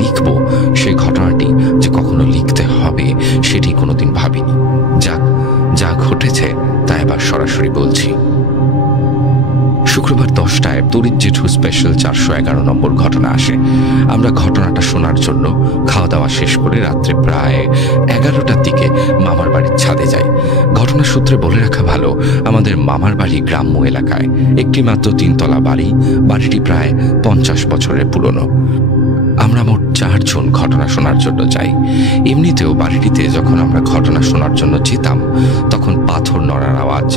লিখব সেই ঘটনাটি যে কখনো লিখতে হবে সেটি কোনোদিন ভাবিনি। যাক, যা ঘটেছে তা এবার সরাসরি বলছি। শুক্রবার 10টায় তরিৎ জেঠু স্পেশাল 411 নম্বর ঘটনা আসে। আমরা ঘটনাটা শোনার জন্য খাওয়া দাওয়া শেষ করে রাত্রে প্রায় 11টার দিকে মামার বাড়ির ছাদে যাই। ঘটনার সূত্রে বলে রাখা ভালো, আমাদের মামার বাড়ি গ্রাম্য এলাকায়, একটি মাত্র 3তলা বাড়ি। বাড়িটি প্রায় 50 বছরের পুরনো। আমরা মোট 4 জন ঘটনা শোনার জন্য যাই। এমনিতেও বাড়িটিতে যখন আমরা ঘটনা শোনার জন্য যেতাম তখন পাথর নড়ার আওয়াজ,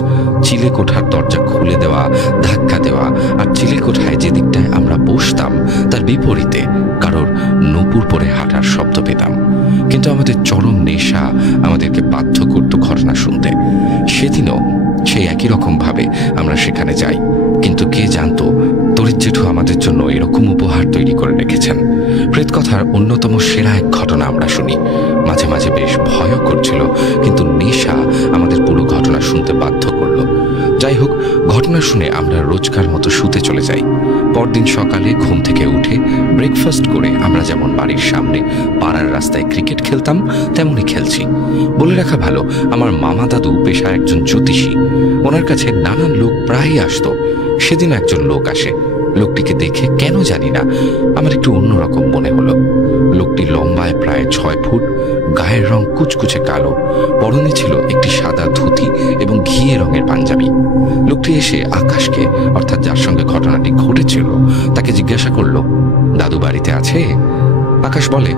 চিলে কোঠার দরজা খুলে দেওয়া, ধাক্কা দেওয়া, আর চিলে কোঠায় যে দিকটায় আমরা বসতাম তার বিপরীতে কারোর নূপুর পরে হাঁটার শব্দ পেতাম। কিন্তু আমাদের চরম নেশা আমাদেরকে বাধ্য করত ঘটনা শুনতে। সেদিনও সেই একই রকম ভাবে আমরা সেখানে যাই। কিন্তু কে জানতো তরিৎ জেঠু আমাদের জন্য এরকম উপহার তৈরি করে রেখেছেন। প্রেতকথার অন্যতম সেরা এক ঘটনা আমরা শুনি। মাঝে মাঝে বেশ ভয়ও করছিল, কিন্তু নেশা আমাদের পুরো ঘটনা শুনতে বাধ্য করলো। যাই হোক, ঘটনা শুনে আমরা রোজকার মতো শুতে চলে যাই। পরদিন সকালে ঘুম থেকে উঠে ব্রেকফাস্ট করে আমরা যেমন বাড়ির সামনে পাড়ার রাস্তায় ক্রিকেট খেলতাম তেমনই খেলছি। বলে রাখা ভালো, আমার মামা দাদু পেশায় একজন জ্যোতিষী। ওনার কাছে নানান লোক প্রায়ই আসতো। সেদিন একজন লোক আসে। লোকটিকে দেখে কেন জানি না আমার একটু অন্যরকম মনে হলো। লোকটি লম্বায় প্রায় 6 ফুট, গায়ের রং কুচকুচে কালো, পরনে ছিল একটি সাদা ধুতি এবং ঘিয়ে রঙের পাঞ্জাবি। লোকটি এসে আকাশকে, অর্থাৎ যার সঙ্গে ঘটনাটি ঘটেছিল, তাকে জিজ্ঞাসা করলো, দাদু বাড়িতে আছে? আকাশ বলে,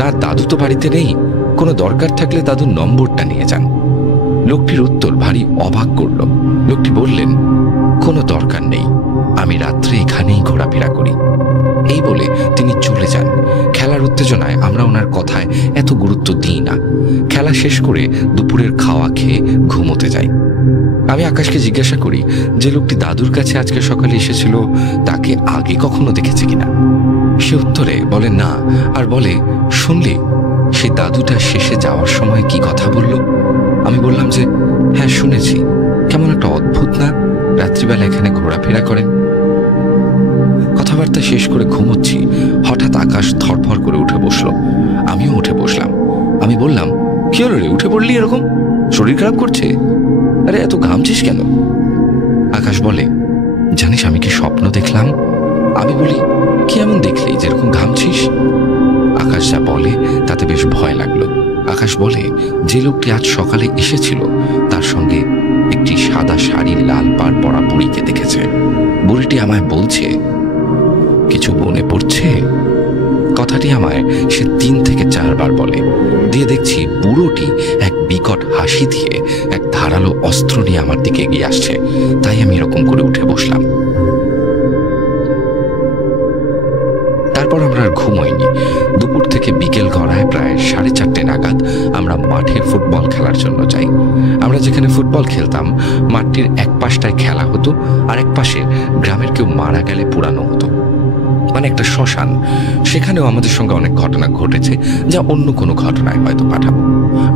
না, দাদু তো বাড়িতে নেই, কোনো দরকার থাকলে দাদুর নম্বরটা নিয়ে যান। লোকটির উত্তর ভারী অবাক করল। লোকটি বললেন, কোনো দরকার নেই, আমি রাত্রে এখানেই ঘোরাফেরা করি। এই বলে তিনি চলে যান। খেলার উত্তেজনায় আমরা ওনার কথায় এত গুরুত্ব দিই না। খেলা শেষ করে দুপুরের খাওয়া খেয়ে ঘুমোতে যাই। আমি আকাশকে জিজ্ঞাসা করি যে লোকটি দাদুর কাছে আজকে সকালে এসেছিল তাকে আগে কখনো দেখেছে কিনা। সে উত্তরে বলে না, আর বলে, শুনলি সেই দাদুটা শেষে যাওয়ার সময় কি কথা বলল? আমি বললাম যে হ্যাঁ শুনেছি, কেমন একটা অদ্ভুত না, রাত্রিবেলা এখানে ঘোরাফেরা করেন। কথাবার্তা শেষ করে ঘুমোচ্ছি, হঠাৎ আকাশ ধরফর করে উঠে বসলো। আমিও উঠে বসলাম। আমি বললাম, কি হলো রে, উঠে পড়লি এরকম? শরীর খারাপ করছে? আরে এত ঘামছিস কেন? আকাশ বলে, জানিস আমি কি স্বপ্ন দেখলাম? আমি বলি, কি এমন দেখলি যেরকম ঘামছিস? আকাশ যা বলে তাতে বেশ ভয় লাগলো। আকাশ বলে, যে লোকটি আজ সকালে এসেছিল তার সঙ্গে একটি সাদা শাড়ির লাল পাড় পরা বুড়িকে দেখেছে। বুড়িটি আমায় বলছে, কিছু মনে পড়ছে? কথাটি আমায় সে 3 থেকে 4 বার বলে। দিয়ে দেখছি বুড়োটি এক বিকট হাসি দিয়ে এক ধারালো অস্ত্র নিয়ে আমার দিকে এগিয়ে আসছে। তাই আমি এরকম করে উঠে বসলাম। তারপর আমরা আর ঘুমোইনি। দুপুর থেকে বিকেল গড়ায় প্রায় 4:30 নাগাদ আমরা মাঠে ফুটবল খেলার জন্য যাই। আমরা যেখানে ফুটবল খেলতাম মাঠটির এক পাশটায় খেলা হতো, আর এক পাশে গ্রামের কেউ মারা গেলে পুরানো হতো, মানে একটা শ্মশান। সেখানেও আমাদের সঙ্গে অনেক ঘটনা ঘটেছে, যা অন্য কোনো ঘটনায় হয়তো পাঠাবো।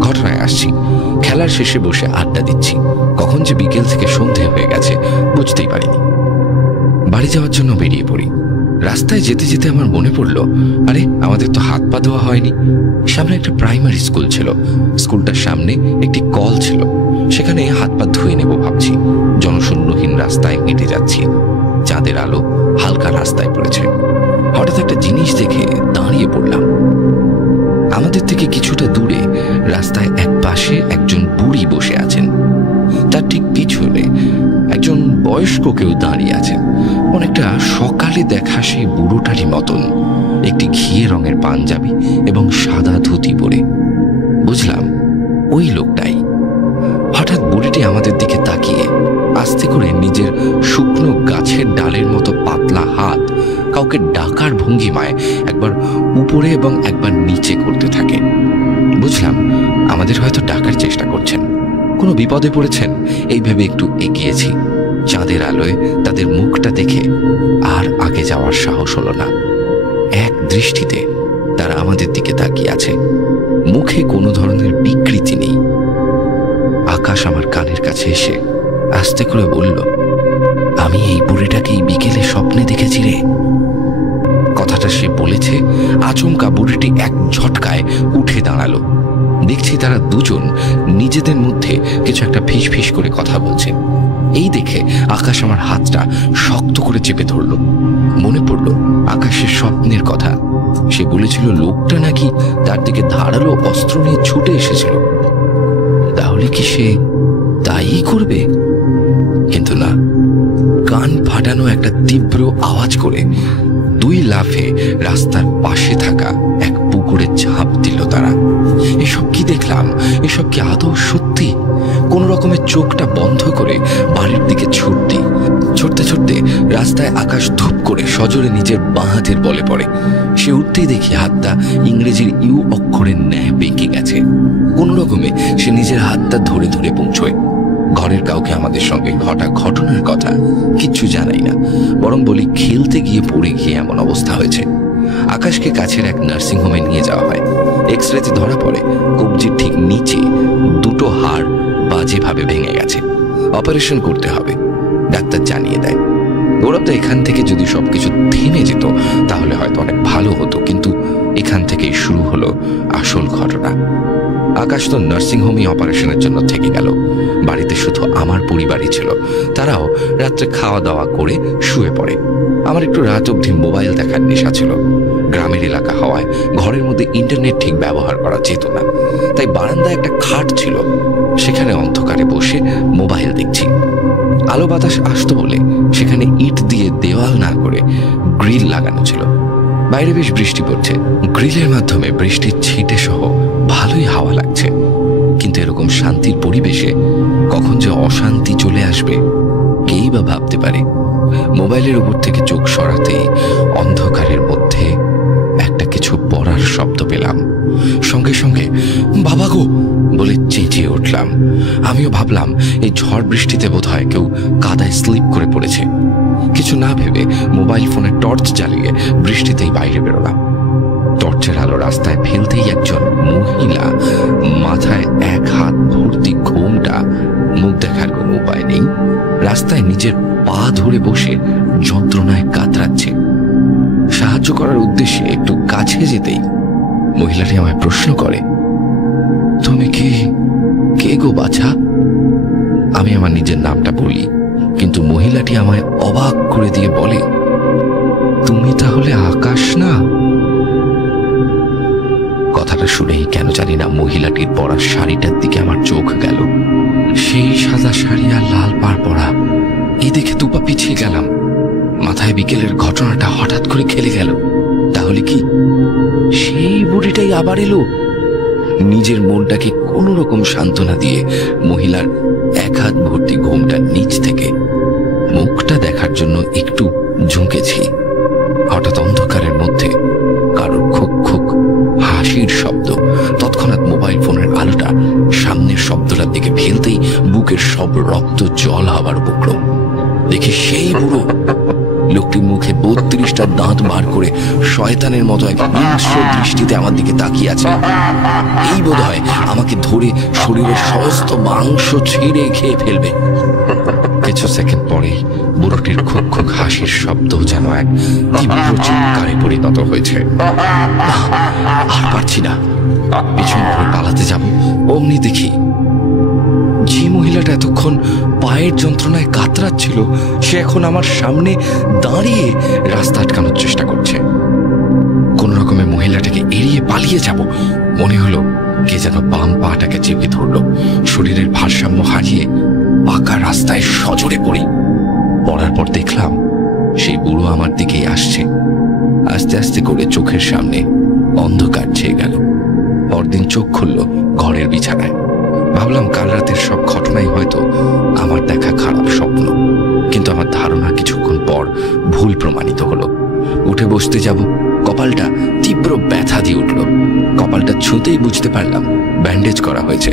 ঘটনায় আসছি। খেলার শেষে বসে আড্ডা দিচ্ছি। কখন যে বিকেল থেকে সন্ধে হয়ে গেছে বুঝতেই পারিনি। বাড়ি যাওয়ার জন্য বেরিয়ে পড়ি। রাস্তায় যেতে যেতে আমার মনে পড়ল, আরে আমাদের তো হাত পা ধোয়া হয়নি। সামনে একটা প্রাইমারি স্কুল ছিল। স্কুলটার সামনে একটি কল ছিল। সেখানে হাত পা ধুয়ে নেব ভাবছি। জনশূন্যহীন রাস্তায় হেঁটে যাচ্ছি। চাঁদের আলো হালকা রাস্তায় পড়েছে। হঠাৎ একটা জিনিস দেখে দাঁড়িয়ে পড়লাম। আমাদের থেকে কিছুটা দূরে রাস্তায় এক পাশে একজন বুড়ি বসে আছেন। তার ঠিক পিছনে একজন বয়স্ক কেউ দাঁড়িয়ে আছেন, অনেকটা সকালে দেখা সেই বুড়োটারই মতন, একটি ঘিয়ে রঙের পাঞ্জাবি এবং সাদা ধুতি পরে। বুঝলাম ওই লোকটাই। হঠাৎ বুড়িটি আমাদের দিকে তাকিয়ে আস্তে করে নিজের শুকনো গাছের ডালের মতো পাতলা হাত কাউকে ডাকার ভঙ্গিমায় একবার উপরে এবং একবার নিচে করতে থাকে। বুঝলাম আমাদের হয়তো ডাকার চেষ্টা করছেন, কোনো বিপদে পড়েছেন। এই ভেবে একটু এগিয়েছি। চাঁদের আলোয় তাদের মুখটা দেখে আর আগে যাওয়ার সাহস হলো না। এক দৃষ্টিতে তারা আমাদের দিকে তাকিয়ে আছে। মুখে কোনো ধরনের বিকৃতি নেই। আকাশ আমার কানের কাছে এসে আস্তে করে বলল, আমি এই বুড়িটাকে এই বিকেলে স্বপ্নে দেখেছি রে। কথাটা কথাটা সে বলেছে, আচমকা বুড়িটি এক ঝটকায় উঠে দাঁড়ালো। দেখছি তারা দুজন নিজেদের মধ্যে কিছু একটা ফিস ফিস করে কথা বলছে। এই দেখে আকাশ আমার হাতটা শক্ত করে চেপে ধরল। মনে পড়ল আকাশের স্বপ্নের কথা। সে বলেছিল লোকটা নাকি তার দিকে ধারালো অস্ত্র নিয়ে ছুটে এসেছিল। তাহলে কি সে তাই করবে? কিন্তু না, কান ফাটানো একটা তীব্র আওয়াজ করে 2 লাফে রাস্তার পাশে থাকা এক পুকুরে ঝাঁপ দিল তারা। এসব কি দেখলাম? এসব কি আদৌ সত্যি? কোন রকমের চোখটা বন্ধ করে বাড়ির দিকে ছুটতে ছুটতে রাস্তায় আকাশ ধূপ করে সজোরে নিজের বাঁ হাতের বলে পড়ে। সে উঠতেই দেখি হাতটা ইংরেজির ইউ অক্ষরের ন্যায় বেঁকে গেছে। কোন রকমে সে নিজের হাতটা ধরে ধরে পৌঁছয়। ঘরের কাউকে আমাদের সঙ্গে ঘটা ঘটনার কথা কিচ্ছু জানাই না, বরং বলি খেলতে গিয়ে পড়ে গিয়ে এমন অবস্থা হয়েছে। আকাশকে কাছের এক নার্সিংহোমে নিয়ে যাওয়া হয়। এক্সরেতে ধরা পড়ে কবজির ঠিক নিচে 2টো হাড় বাজেভাবে ভেঙে গেছে, অপারেশন করতে হবে। ডাক্তার জানিয়ে দেয়। ওরা তো এখান থেকে যদি সবকিছু থেমে যেত তাহলে হয়তো অনেক ভালো হতো, কিন্তু এখান থেকেই শুরু হলো আসল ঘটনা। আকাশ তো নার্সিংহোমে অপারেশনের জন্য থেকে গেল। বাড়িতে শুধু আমার পরিবারই ছিল। তারাও রাত্রে খাওয়া দাওয়া করে শুয়ে পড়ে। আমার একটু রাত অবধি মোবাইল দেখার নেশা ছিল। গ্রামের এলাকা হওয়ায় ঘরের মধ্যে ইন্টারনেট ঠিক ব্যবহার করা যেত না, তাই বারান্দায় একটা খাট ছিল, সেখানে অন্ধকারে বসে মোবাইল দেখছি। আলো বাতাস আসতো বলে সেখানে ইট দিয়ে দেওয়াল না করে গ্রিল লাগানো ছিল। বাইরে বেশ বৃষ্টি পড়ছে। গ্রিলের মাধ্যমে বৃষ্টির ছিটে সহ ভালোই হাওয়া লাগছে, কিন্তু এরকম শান্তির পরিবেশে কখন যে অশান্তি চলে আসবে কেই বা ভাবতে পারে। মোবাইলের উপর থেকে চোখ সরাতেই অন্ধকারের মধ্যে একটা কিছু পড়ার শব্দ পেলাম। সঙ্গে সঙ্গে বাবা গো বলে চেঁচিয়ে উঠলাম। আমিও ভাবলাম এই ঝড় বৃষ্টিতে বোধহয় কেউ কাদায় স্লিপ করে পড়েছে। কিছু না ভেবে মোবাইল ফোনে টর্চ জ্বালিয়ে বৃষ্টিতেই বাইরে বেরোলাম। টর্চের আলো রাস্তায় ফেলতেই একজন মহিলা, মাথায় 1 হাত ভর্তি ঘোমটা, মুখ দেখার কোনো উপায় নেই, রাস্তায় নিজের পা ধরে বসে যন্ত্রণায় কাতরাচ্ছে। সাহায্য করার উদ্দেশ্যে একটু কাছে যেতেই মহিলাটি আমায় প্রশ্ন করে, তুমি কে গো বাছা? আমি আমার নিজের নামটা বলি, কিন্তু মহিলাটি আমায় অবাক করে দিয়ে বলে, তুমি তাহলে আকাশ না? কথাটা শুনেই কেন জানি না মহিলাটির পরা শাড়িটার দিকে আমার চোখ গেল। সেই সাদা শাড়ি আর লাল পাড় পরা। এই দেখে দুপা পিছিয়ে গেলাম। মাথায় বিকেলের ঘটনাটা হঠাৎ করে খেলে গেল। তাহলে কি সেই বুড়িটাই আবার এলো? নিজের মনটাকে কোন রকম সান্ত্বনা দিয়ে মহিলার 1 হাত ভর্তি ঘোমটার নিচ থেকে মুখটা দেখার জন্য একটু ঝুঁকেছি। হঠাৎ অন্ধকারের মধ্যে কারোর খুক খুক হাসির শব্দ। তৎক্ষণাৎ মোবাইল ফোনের আলোটা সামনের শব্দটার দিকে ফেলতেই বুকের সব রক্ত জল হবার উপক্রম। দেখি সেই বুড়ো। লোকটির মুখে 32টা দাঁত বার করে শয়তানের মতো এক হিংস্র দৃষ্টিতে আমার দিকে তাকিয়ে আছে। এই বোধ হয় আমাকে ধরে শরীরের সমস্ত মাংস ছিঁড়ে খেয়ে ফেলবে। কিছু সেকেন্ড পরেই বুড়োটির খুক খুক হাসির শব্দ যেন এক তীব্র চিৎকারে পরিণত হয়েছে। আর পারছি না, পিছন ঘুরে পালাতে যাব, অমনি দেখি যে মহিলাটা এতক্ষণ পায়ের যন্ত্রণায় কাতরাচ্ছিল সে এখন আমার সামনে দাঁড়িয়ে রাস্তা আটকানোর চেষ্টা করছে। কোন রকমে মহিলাটাকে এড়িয়ে পালিয়ে যাব মনে হলো কে যেন বাম পাটাকে চেপে ধরল। শরীরের ভারসাম্য হারিয়ে পাকা রাস্তায় সজোরে পড়ি। পড়ার পর দেখলাম সেই বুড়ো আমার দিকেই আসছে। আস্তে আস্তে করে চোখের সামনে অন্ধকার ছেয়ে গেল। পরদিন চোখ খুলল ঘরের বিছানায়। ভাবলাম কাল রাতের সব ঘটনাই হয়তো আমার দেখা খারাপ স্বপ্ন, কিন্তু আমার ধারণা কিছুক্ষণ পর ভুল প্রমাণিত হলো। উঠে বসতে যাব, কপালটা তীব্র ব্যথা দিয়ে উঠল। কপালটা ছুঁতেই বুঝতে পারলাম ব্যান্ডেজ করা হয়েছে।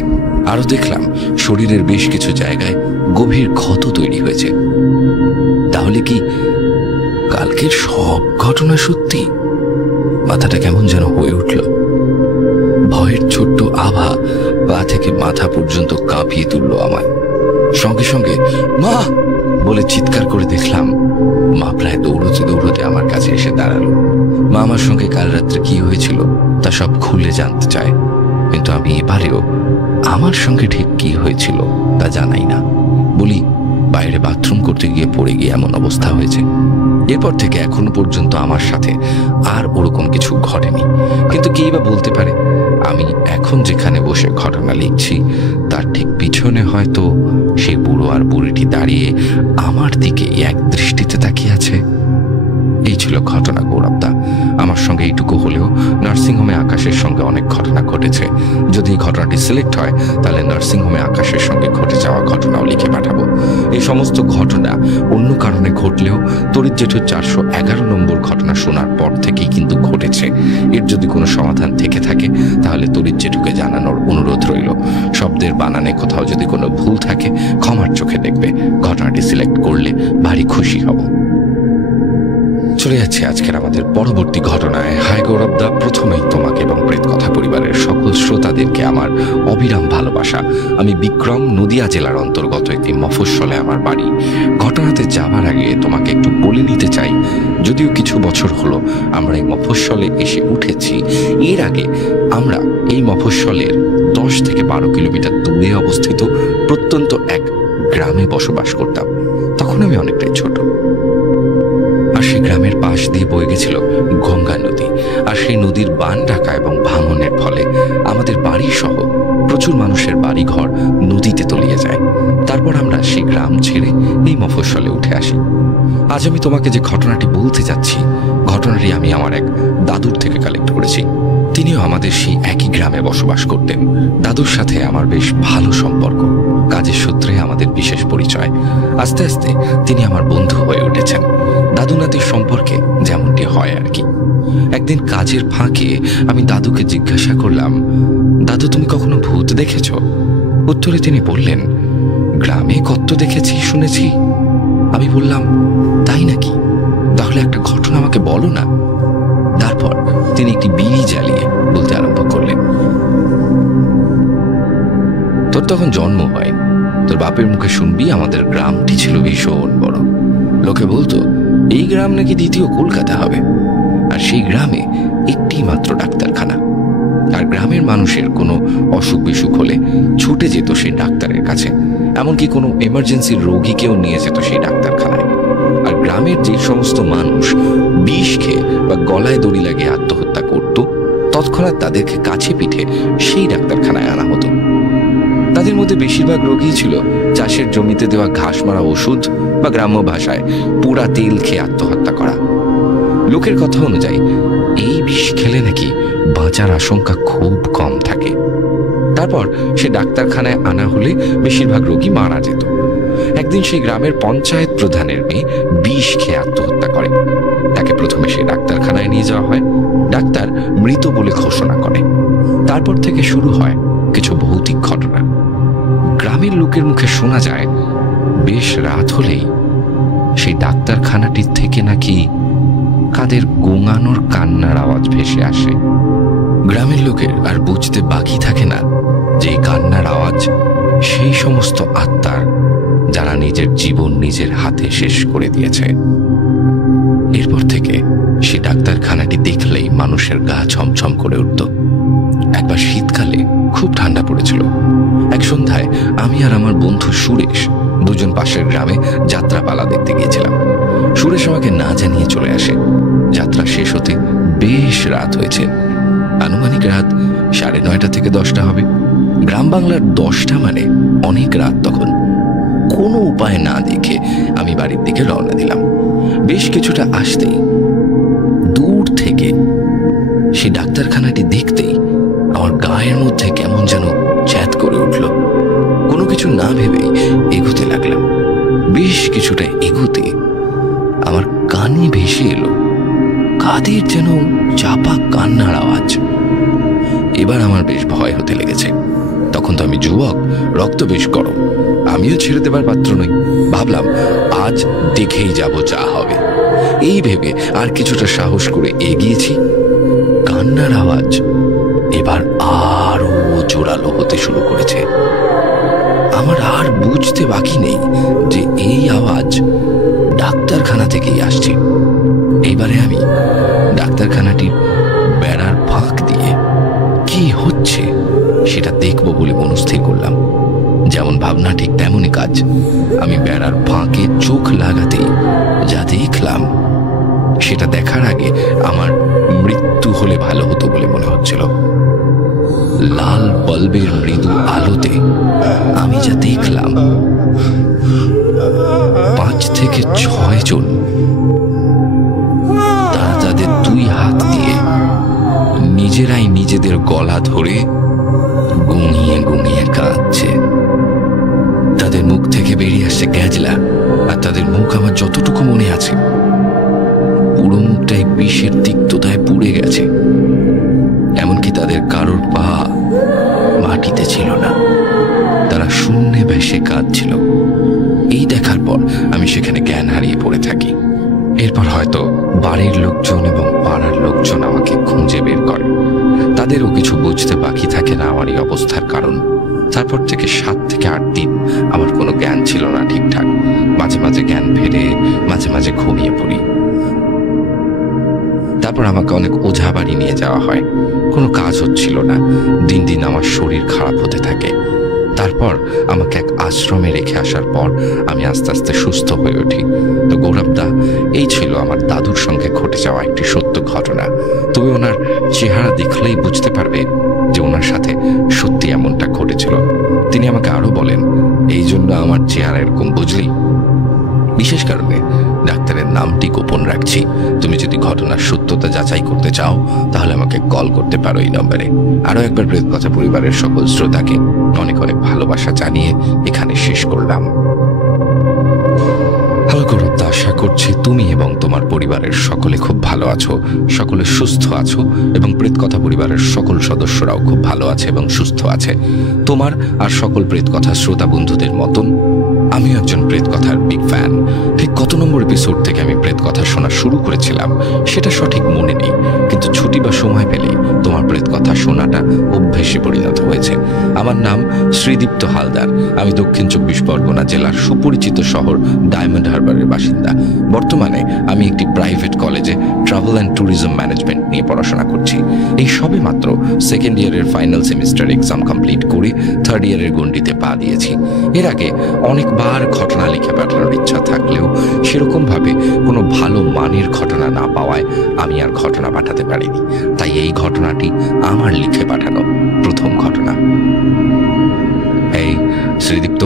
আরো দেখলাম শরীরের বেশ কিছু জায়গায় গভীর ক্ষত তৈরি হয়েছে। তাহলে কি কালকের সব ঘটনা সত্যি? মাথাটা কেমন যেন হয়ে উঠল। ভয়ের ছোট্ট আভা পা থেকে মাথা পর্যন্ত কাঁপিয়ে তুলল আমায়। সঙ্গে সঙ্গে মা বলে চিৎকার করে দেখলাম মা প্রায় দৌড়তে দৌড়তে আমার কাছে এসে দাঁড়ালো। মা আমার সঙ্গে কাল রাত্রে কি হয়েছিল তা সব খুলে জানতে চায়, কিন্তু আমি এবারেও আমার সঙ্গে ঠিক কি হয়েছিল তা জানাই না। বলি, বাইরে বাথরুম করতে গিয়ে পড়ে গিয়ে এমন অবস্থা হয়েছে। এরপর থেকে এখনো পর্যন্ত আমার সাথে আর ওরকম কিছু ঘটেনি, কিন্তু কেই বা বলতে পারে আমি এখন যেখানে বসে ঘটনা লিখছি তার ঠিক পিছনে হয়তো সেই বুড়ো আর বুড়িটি দাঁড়িয়ে আমার দিকে এক দৃষ্টিতে তাকিয়ে আছে। এই ছিল ঘটনা গৌরবদা। আমার সঙ্গে এইটুকু হলেও নার্সিংহোমে আকাশের সঙ্গে অনেক ঘটনা ঘটেছে। যদি এই ঘটনাটি সিলেক্ট হয় তাহলে নার্সিংহোমে আকাশের সঙ্গে ঘটে যাওয়া ঘটনাও লিখে পাঠাবো। এই সমস্ত ঘটনা অন্য কারণে ঘটলেও তড়িৎ জেঠুর 411 নম্বর ঘটনা শোনার পর থেকেই কিন্তু ঘটেছে। এর যদি কোনো সমাধান থেকে থাকে তাহলে তড়িৎ জেঠুকে জানানোর অনুরোধ রইল। শব্দের বানানে কোথাও যদি কোনো ভুল থাকে ক্ষমার চোখে দেখবে। ঘটনাটি সিলেক্ট করলে ভারী খুশি হব। চলে যাচ্ছে আজকের আমাদের পরবর্তী ঘটনায়। হাই গৌরবদা, প্রথমেই তোমাকে এবং প্রেত কথা পরিবারের সকল শ্রোতাদেরকে আমার অবিরাম ভালোবাসা। আমি বিক্রম, নদিয়া জেলার অন্তর্গত একটি মফস্বলে আমার বাড়ি। ঘটনাতে যাওয়ার আগে তোমাকে একটু বলে নিতে চাই, যদিও কিছু বছর হলো আমরা এই মফস্বলে এসে উঠেছি, এর আগে আমরা এই মফস্বলের 10 থেকে 12 কিলোমিটার দূরে অবস্থিত প্রত্যন্ত এক গ্রামে বসবাস করতাম। তখন আমি অনেকটাই ছোট। আর সেই গ্রামের পাশ দিয়ে বয়ে গেছিল গঙ্গা নদী। আর সেই নদীর বান ডাকা এবং ভাঙনের ফলে আমাদের বাড়ি সহ প্রচুর মানুষের বাড়ি ঘর নদীতে তলিয়ে যায়। তারপর আমরা সেই গ্রাম ছেড়ে এই মফস্বলে উঠে আসি। আজ আমি তোমাকে যে ঘটনাটি বলতে যাচ্ছি, ঘটনাটি আমি আমার এক দাদুর থেকে কালেক্ট করেছি। তিনিও আমাদের সেই একই গ্রামে বসবাস করতেন। দাদুর সাথে আমার বেশ ভালো সম্পর্ক, কাজের সূত্রে আমাদের বিশেষ পরিচয়। আস্তে আস্তে তিনি আমার বন্ধু হয়ে উঠেছেন, দাদু নাতির সম্পর্কে যেমনটি হয় আর কি। একদিন কাজের ফাঁকে আমি দাদুকে জিজ্ঞাসা করলাম, দাদু তুমি কখনো ভূত দেখেছ? উত্তরে তিনি বললেন, গ্রামে কত দেখেছি শুনেছি। আমি বললাম, তাই নাকি? তাহলে একটা ঘটনা আমাকে বলো না। তারপর তিনি একটি বিড়ি জ্বালিয়ে বলতে আরম্ভ করলেন, তোর তখন জন্ম হয়, তোর বাপের মুখে শুনবি আমাদের গ্রামটি ছিল ভীষণ বড়। লোকে বলতো এই গ্রাম নাকি দ্বিতীয় কলকাতা হবে। আর সেই গ্রামে একটি মাত্র ডাক্তারখানা। আর গ্রামের মানুষের কোনো অসুখ বিসুখ হলে ছুটে যেত সেই ডাক্তারের কাছে। এমনকি কোনো এমার্জেন্সি রোগীকেও নিয়ে যেত সেই ডাক্তারখানায়। আর গ্রামের যে সমস্ত মানুষ বিষ খেয়ে বা গলায় দড়ি লাগিয়ে আত্মহত্যা করত, তৎক্ষণাৎ তাদেরকে কাছে পিঠে সেই ডাক্তারখানায় আনা হতো। তাদের মধ্যে বেশিরভাগ রোগী ছিল চাষের জমিতে দেওয়া ঘাস মারা ওষুধ বা গ্রাম্য ভাষায় পুরা তেল খেয়ে আত্মহত্যা করা। লোকের কথা অনুযায়ী এই বিষ খেলে নাকি বাঁচার আশঙ্কা খুব কম থাকে। তারপর সে ডাক্তারখানায় আনা হলে বেশিরভাগ রোগী মারা যেত। একদিন সেই গ্রামের পঞ্চায়েত প্রধানের মেয়ে বিষ খেয়ে আত্মহত্যা করে। তাকে প্রথমে সেই ডাক্তারখানায় নিয়ে যাওয়া হয়। ডাক্তার মৃত বলে ঘোষণা করে। তারপর থেকে শুরু হয় কিছু ভৌতিক ঘটনা। গ্রামের লোকের মুখে শোনা যায়, বেশ রাত হলেই সেই ডাক্তারখানাটির থেকে নাকি কাদের গোঙানোর কান্নার আওয়াজ ভেসে আসে। গ্রামের লোকের আর বুঝতে বাকি থাকে না যে কান্নার আওয়াজ সেই সমস্ত আত্মার যারা নিজের জীবন নিজের হাতে শেষ করে দিয়েছে। এরপর থেকে সেই ডাক্তারখানাটি দেখলেই মানুষের গা ছমছম করে উঠত। একবার শীতকালে খুব ঠান্ডা পড়েছিল। এক সন্ধ্যায় আমি আর আমার বন্ধু সুরেশ দুজন পাশের গ্রামে যাত্রাপালা দেখতে গিয়েছিলাম। সুরেশ আমাকে না জানিয়ে চলে আসে। যাত্রা শেষ হতে বেশ রাত হয়েছে, আনুমানিক রাত 9:30 থেকে 10টা হবে। গ্রাম বাংলার 10টা মানে অনেক রাত তখন। কোনো উপায় না দেখে আমি বাড়ির দিকে রওনা দিলাম। বেশ কিছুটা আসতেই দূর থেকে সেই ডাক্তারখানাটি দেখতেই আমার গায়ের মধ্যে কেমন যেন চ্যাত করে উঠল। কোনো কিছু না ভেবেই এগোতে লাগলাম। বেশ কিছুটা এগোতে আমার কানে ভেসে এলো কাদের যেন চাপা কান্নার আওয়াজ। এবার আমার বেশ ভয় হতে লেগেছে। তখন তো আমি যুবক, রক্ত বেশ গরম, আমিও ছেড়ে দেবার পাত্র নই। ভাবলাম আজ দেখেই যাব যা হবে। এই ভেবে আর কিছুটা সাহস করে এগিয়েছি। কান্নার আওয়াজ এবার আরো জোরালো হতে শুরু করেছে। আমার আর বুঝতে বাকি নেই যে এই আওয়াজ ডাক্তারখানা থেকেই আসছে। এইবারে আমি ডাক্তারখানাটির বেড়ার ফাঁক দিয়ে কি হচ্ছে সেটা দেখব বলে মনস্থির করলাম। যেমন ভাবনা ঠিক তেমনই কাজ। আমি বেড়ার ফাঁকে চোখ লাগাতেই যা দেখলাম সেটা দেখার আগে আমার মৃত্যু হলে ভালো হতো বলে মনে হচ্ছিল। লাল বাল্বের মৃদু আলোতে আমি যা দেখলাম 5 থেকে 6 জন তারা তাদের 2 হাত দিয়ে নিজেরাই নিজেদের গলা ধরে গুঙিয়ে গুঙিয়ে কাঁদছে। তাদের মুখ থেকে বেরিয়ে আসছে গ্যাজলা, আর তাদের মুখ আমার যতটুকু মনে আছে পুরো মুখটাই বিষের তিক্ততায় পুড়ে গেছে। এমনকি তাদের কারোর পা মাটিতে ছিল না, তারা শূন্যে ভেসে কাঁদছিল। এই দেখার পর আমি সেখানে জ্ঞান হারিয়ে পড়ে থাকি। এরপর হয়তো বাড়ির লোকজন এবং পাড়ার লোকজন আমাকে খুঁজে বের করে। তাদেরও কিছু বুঝতে বাকি থাকে না আমার এই অবস্থার কারণ। তারপর থেকে 7 থেকে 8 দিন আমার কোনো জ্ঞান ছিল না ঠিকঠাক। মাঝে মাঝে জ্ঞান ফেরে, মাঝে মাঝে ঘুমিয়ে পড়ি। তারপর আমাকে অনেক ওঝা বাড়ি নিয়ে যাওয়া হয়। কোনো কাজ হচ্ছিল না, দিন দিন আমার শরীর খারাপ হতে থাকে। তারপর আমাকে এক আশ্রমে রেখে আসার পর আমি আস্তে আস্তে সুস্থ হয়ে উঠি। তো গৌরবদা, এই ছিল আমার দাদুর সঙ্গে ঘটে যাওয়া একটি সত্য ঘটনা। তুমি ওনার চেহারা দেখলেই বুঝতে পারবে যে ওনার সাথে সত্যি এমনটা ঘটেছিল। তিনি আমাকে আরো বলেন, এই জন্য আমার চেহারা এরকম, বুঝলি? বিশেষ কারণে ডাক্তারের নামটি গোপন রাখছি। তুমি যদি ঘটনার সত্যতা যাচাই করতে চাও তাহলে আমাকে কল করতে পারো এই নম্বরে। আরো একবার প্রেতকথা পরিবারের সকল শ্রোতাকে অনেক অনেক ভালোবাসা জানিয়ে এখানে শেষ করলাম। হ্যালো গৌরবদা, আশা করছি তুমি এবং তোমার পরিবারের সকলে খুব ভালো আছো, সকলে সুস্থ আছো এবং প্রেতকথা পরিবারের সকল সদস্যরাও খুব ভালো আছে এবং সুস্থ আছে। তোমার আর সকল প্রেতকথা শ্রোতা বন্ধুদের মতন আমিও একজন প্রেতকথার বিগ ফ্যান। ঠিক কত নম্বর এপিসোড থেকে আমি প্রেতকথা শোনা শুরু করেছিলাম সেটা সঠিক মনে নেই, কিন্তু ছুটি বা সময় পেলেই তোমার প্রেতকথা শোনাটা অভ্যেসে পরিণত হয়েছে। আমার নাম শ্রীদীপ্ত হালদার। আমি দক্ষিণ 24 পরগনা জেলার সুপরিচিত শহর ডায়মন্ড হারবারের বাসিন্দা। বর্তমানে আমি একটি প্রাইভেট কলেজে ট্রাভেল অ্যান্ড ট্যুরিজম ম্যানেজমেন্ট নিয়ে পড়াশোনা করছি। এই সবে মাত্র সেকেন্ড ইয়ারের ফাইনাল সেমিস্টার এক্সাম কমপ্লিট করে থার্ড ইয়ারের গণ্ডিতে পা দিয়েছি। এর আগে অনেকবার ঘটনা লিখে পাঠানোর ইচ্ছা থাকলেও সেরকমভাবে কোনো ভালো মানের ঘটনা না পাওয়ায় আমি আর ঘটনা পাঠাতে পারিনি। তাই এই ঘটনাটি আমার লিখে পাঠানো প্রথম ঘটনা। এই শ্রীদীপ্ত,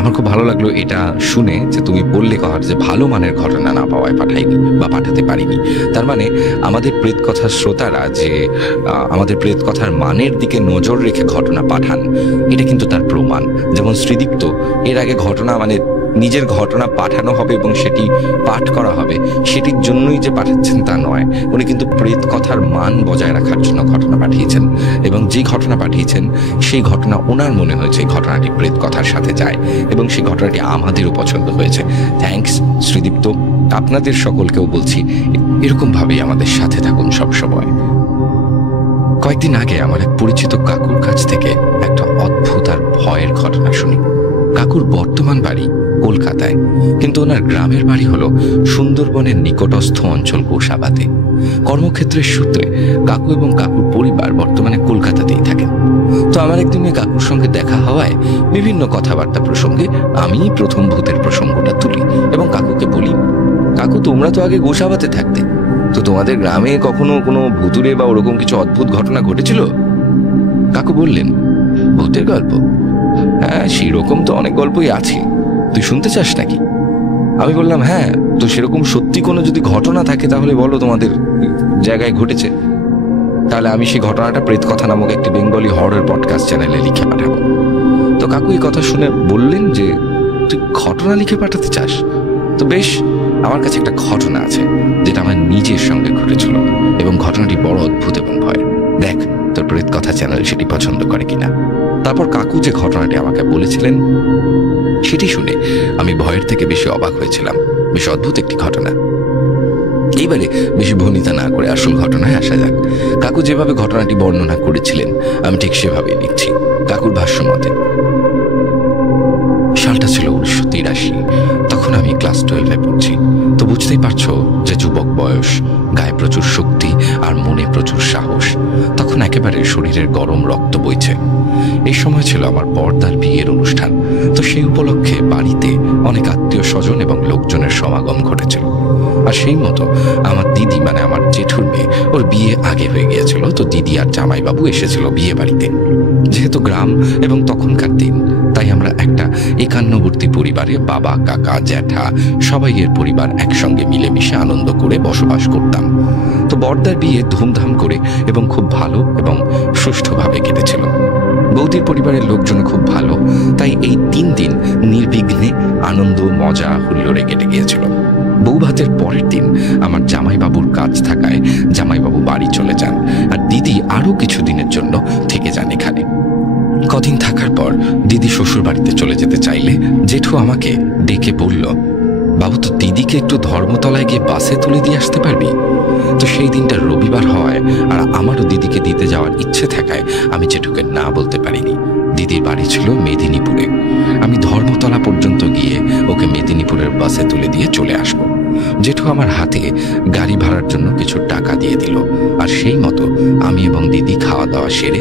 আমার খুব ভালো লাগলো এটা শুনে যে তুমি বললে কথা যে ভালো মানের ঘটনা না পাওয়ায় পাঠাইনি বা পাঠাতে পারিনি। তার মানে আমাদের প্রেতকথার শ্রোতারা যে আমাদের প্রেতকথার মানের দিকে নজর রেখে ঘটনা পাঠান, এটা কিন্তু তার প্রমাণ। যেমন শ্রীদীপ্ত এর আগে ঘটনা মানে নিজের ঘটনা পাঠানো হবে এবং সেটি পাঠ করা হবে সেটির জন্যই যে পাঠাচ্ছেন তা নয়, উনি কিন্তু প্রেতকথার মান বজায় রাখার জন্য ঘটনা পাঠিয়েছেন এবং যে ঘটনা পাঠিয়েছেন সেই ঘটনা ওনার মনে হয়েছে এই ঘটনাটি প্রেতকথার সাথে যায় এবং সেই ঘটনাটি আমাদেরও পছন্দ হয়েছে। থ্যাঙ্কস শ্রীদীপ্ত। আপনাদের সকলকেও বলছি এরকমভাবেই আমাদের সাথে থাকুন সবসময়। কয়েকদিন আগে আমার এক পরিচিত কাকুর কাছ থেকে একটা অদ্ভুত আর ভয়ের ঘটনা শুনি। কাকুর বর্তমান বাড়ি কলকাতায়, কিন্তু ওনার গ্রামের বাড়ি হলো সুন্দরবনের নিকটস্থ অঞ্চল গোসাবাতে। কর্মক্ষেত্রের সূত্রে কাকু এবং কাকুর পরিবার বর্তমানে কলকাতাতেই থাকেন। তো আমার একদিন ওই কাকুর সঙ্গে দেখা হওয়ায় বিভিন্ন কথাবার্তা প্রসঙ্গে আমি প্রথম ভূতের প্রসঙ্গটা তুলি এবং কাকুকে বলি, কাকু তোমরা তো আগে গোসাবাতে থাকতে, তো তোমাদের গ্রামে কখনো কোনো ভুতুরে বা ওরকম কিছু অদ্ভুত ঘটনা ঘটেছিল? কাকু বললেন, ভূতের গল্প? হ্যাঁ, সেরকম তো অনেক গল্পই আছে, তুই শুনতে চাস নাকি? আমি বললাম, হ্যাঁ, তো সেরকম সত্যি কোনো যদি ঘটনা থাকে তাহলে বলো তোমাদের জায়গায় ঘটেছে, তাহলে আমি সেই ঘটনাটা প্রেতকথা নামক একটি বেঙ্গলি হরর পডকাস্ট চ্যানেলে লিখে পাঠাবো। তো কাকু এই কথা শুনে বললেন যে তুই ঘটনা লিখে পাঠাতে চাস, তো বেশ, আমার কাছে একটা ঘটনা আছে যেটা আমার নিজের সঙ্গে ঘটেছিল এবং ঘটনাটি বড় অদ্ভুত এবং ভয়। দেখ তোর প্রেতকথা চ্যানেল সেটি পছন্দ করে কিনা। তারপর কাকু যে ঘটনাটি আমাকে বলেছিলেন সেটি শুনে আমি ভয়ের থেকে বেশি অবাক হয়েছিলাম। বেশ অদ্ভুত একটি ঘটনা। এইবারে বেশি ভনিতা না করে আসল ঘটনায় আসা যাক। কাকু যেভাবে ঘটনাটি বর্ণনা করেছিলেন আমি ঠিক সেভাবেই লিখছি। কাকুর ভাষ্য মতে, সালটা ছিল 1983। তখন আমি ক্লাস 12-এ পড়ছি। তো বুঝতেই পারছো যে যুবক বয়স, গায়ে প্রচুর শক্তি আর মনে প্রচুর সাহস। তখন একেবারে শরীরের গরম রক্ত বইছে। এই সময় ছিল আমার বড়দার বিয়ের অনুষ্ঠান। তো সেই উপলক্ষে বাড়িতে অনেক আত্মীয় স্বজন এবং লোকজনের সমাগম ঘটেছিল। আর সেই মতো আমার দিদি, মানে আমার জেঠুর মেয়ে, ওর বিয়ে আগে হয়ে গিয়েছিল। তো দিদি আর জামাইবাবু এসেছিল বিয়ে বাড়িতে। যেহেতু গ্রাম এবং তখনকার দিন, তাই আমরা একটা একান্নবর্তী পরিবারে বাবা, কাকা, জ্যাঠা সবাই এর পরিবার একসঙ্গে মিলেমিশে আনন্দ করে বসবাস করতাম। তো বড়দার বিয়ে ধুমধাম করে এবং খুব ভালো এবং সুষ্ঠুভাবে কেটেছিল। বৌদির পরিবারের লোকজন খুব ভালো, তাই এই 3 দিন নির্বিঘ্নে আনন্দ, মজা, হুল্লোড়ে কেটে গিয়েছিল। বউ ভাতের পরের দিন আমার জামাইবাবুর কাজ থাকায় জামাইবাবু বাড়ি চলে যান, আর দিদি আরো কিছু দিনের জন্য থেকে যান এখানে। কদিন থাকার পর দিদি শ্বশুর বাড়িতে চলে যেতে চাইলে জেঠু আমাকে ডেকে বলল, বাবু, তো দিদিকে একটু ধর্মতলায় গিয়ে বাসে তুলে দিয়ে আসতে পারবি? তো সেই দিনটা রবিবার হওয়ায় আর আমারও দিদিকে দিতে যাওয়ার ইচ্ছে থাকায় আমি জেঠুকে না বলতে পারিনি। দিদির বাড়ি ছিল মেদিনীপুরে। আমি ধর্মতলা পর্যন্ত গিয়ে ওকে মেদিনীপুরের বাসে তুলে দিয়ে চলে আসব। জেঠু আমার হাতে গাড়ি ভাড়ার জন্য কিছু টাকা দিয়ে দিল। আর সেই মতো আমি এবং দিদি খাওয়া দাওয়া সেরে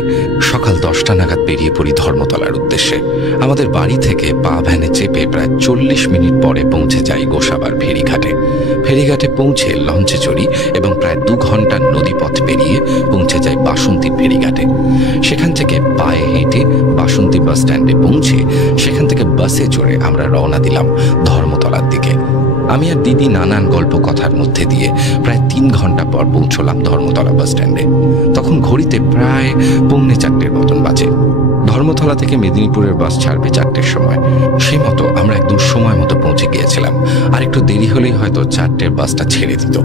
সকাল 10টা নাগাদ বেরিয়ে পড়ি ধর্মতলার উদ্দেশ্যে। আমাদের বাড়ি থেকে পা ভ্যানে চেপে প্রায় 40 মিনিট পরে পৌঁছে যাই গোসাবার ফেরিঘাটে। ফেরিঘাটে পৌঁছে লঞ্চে চড়ি এবং প্রায় 2 ঘন্টার নদীপথ পেরিয়ে পৌঁছে যাই বাসন্তী ফেরিঘাটে। সেখান থেকে পায়ে হেঁটে বাসন্তী বাস স্ট্যান্ডে পৌঁছে সেখান থেকে বাসে চড়ে আমরা রওনা দিলাম ধর্মতলার দিকে। আমি আর দিদি নানান গল্প কথার মধ্যে দিয়ে প্রায় 3 ঘন্টা পর পৌঁছলাম ধর্মতলা বাস স্ট্যান্ডে। তখন ঘড়িতে প্রায় 3:45 মতন বাজে। ধর্মতলা থেকে মেদিনীপুরের বাস ছাড়বে 4টের সময়। সেই মতো আমরা একদম সময় মতো পৌঁছে গিয়েছিলাম। আর একটু দেরি হলেই হয়তো 4টের বাসটা ছেড়ে দিত।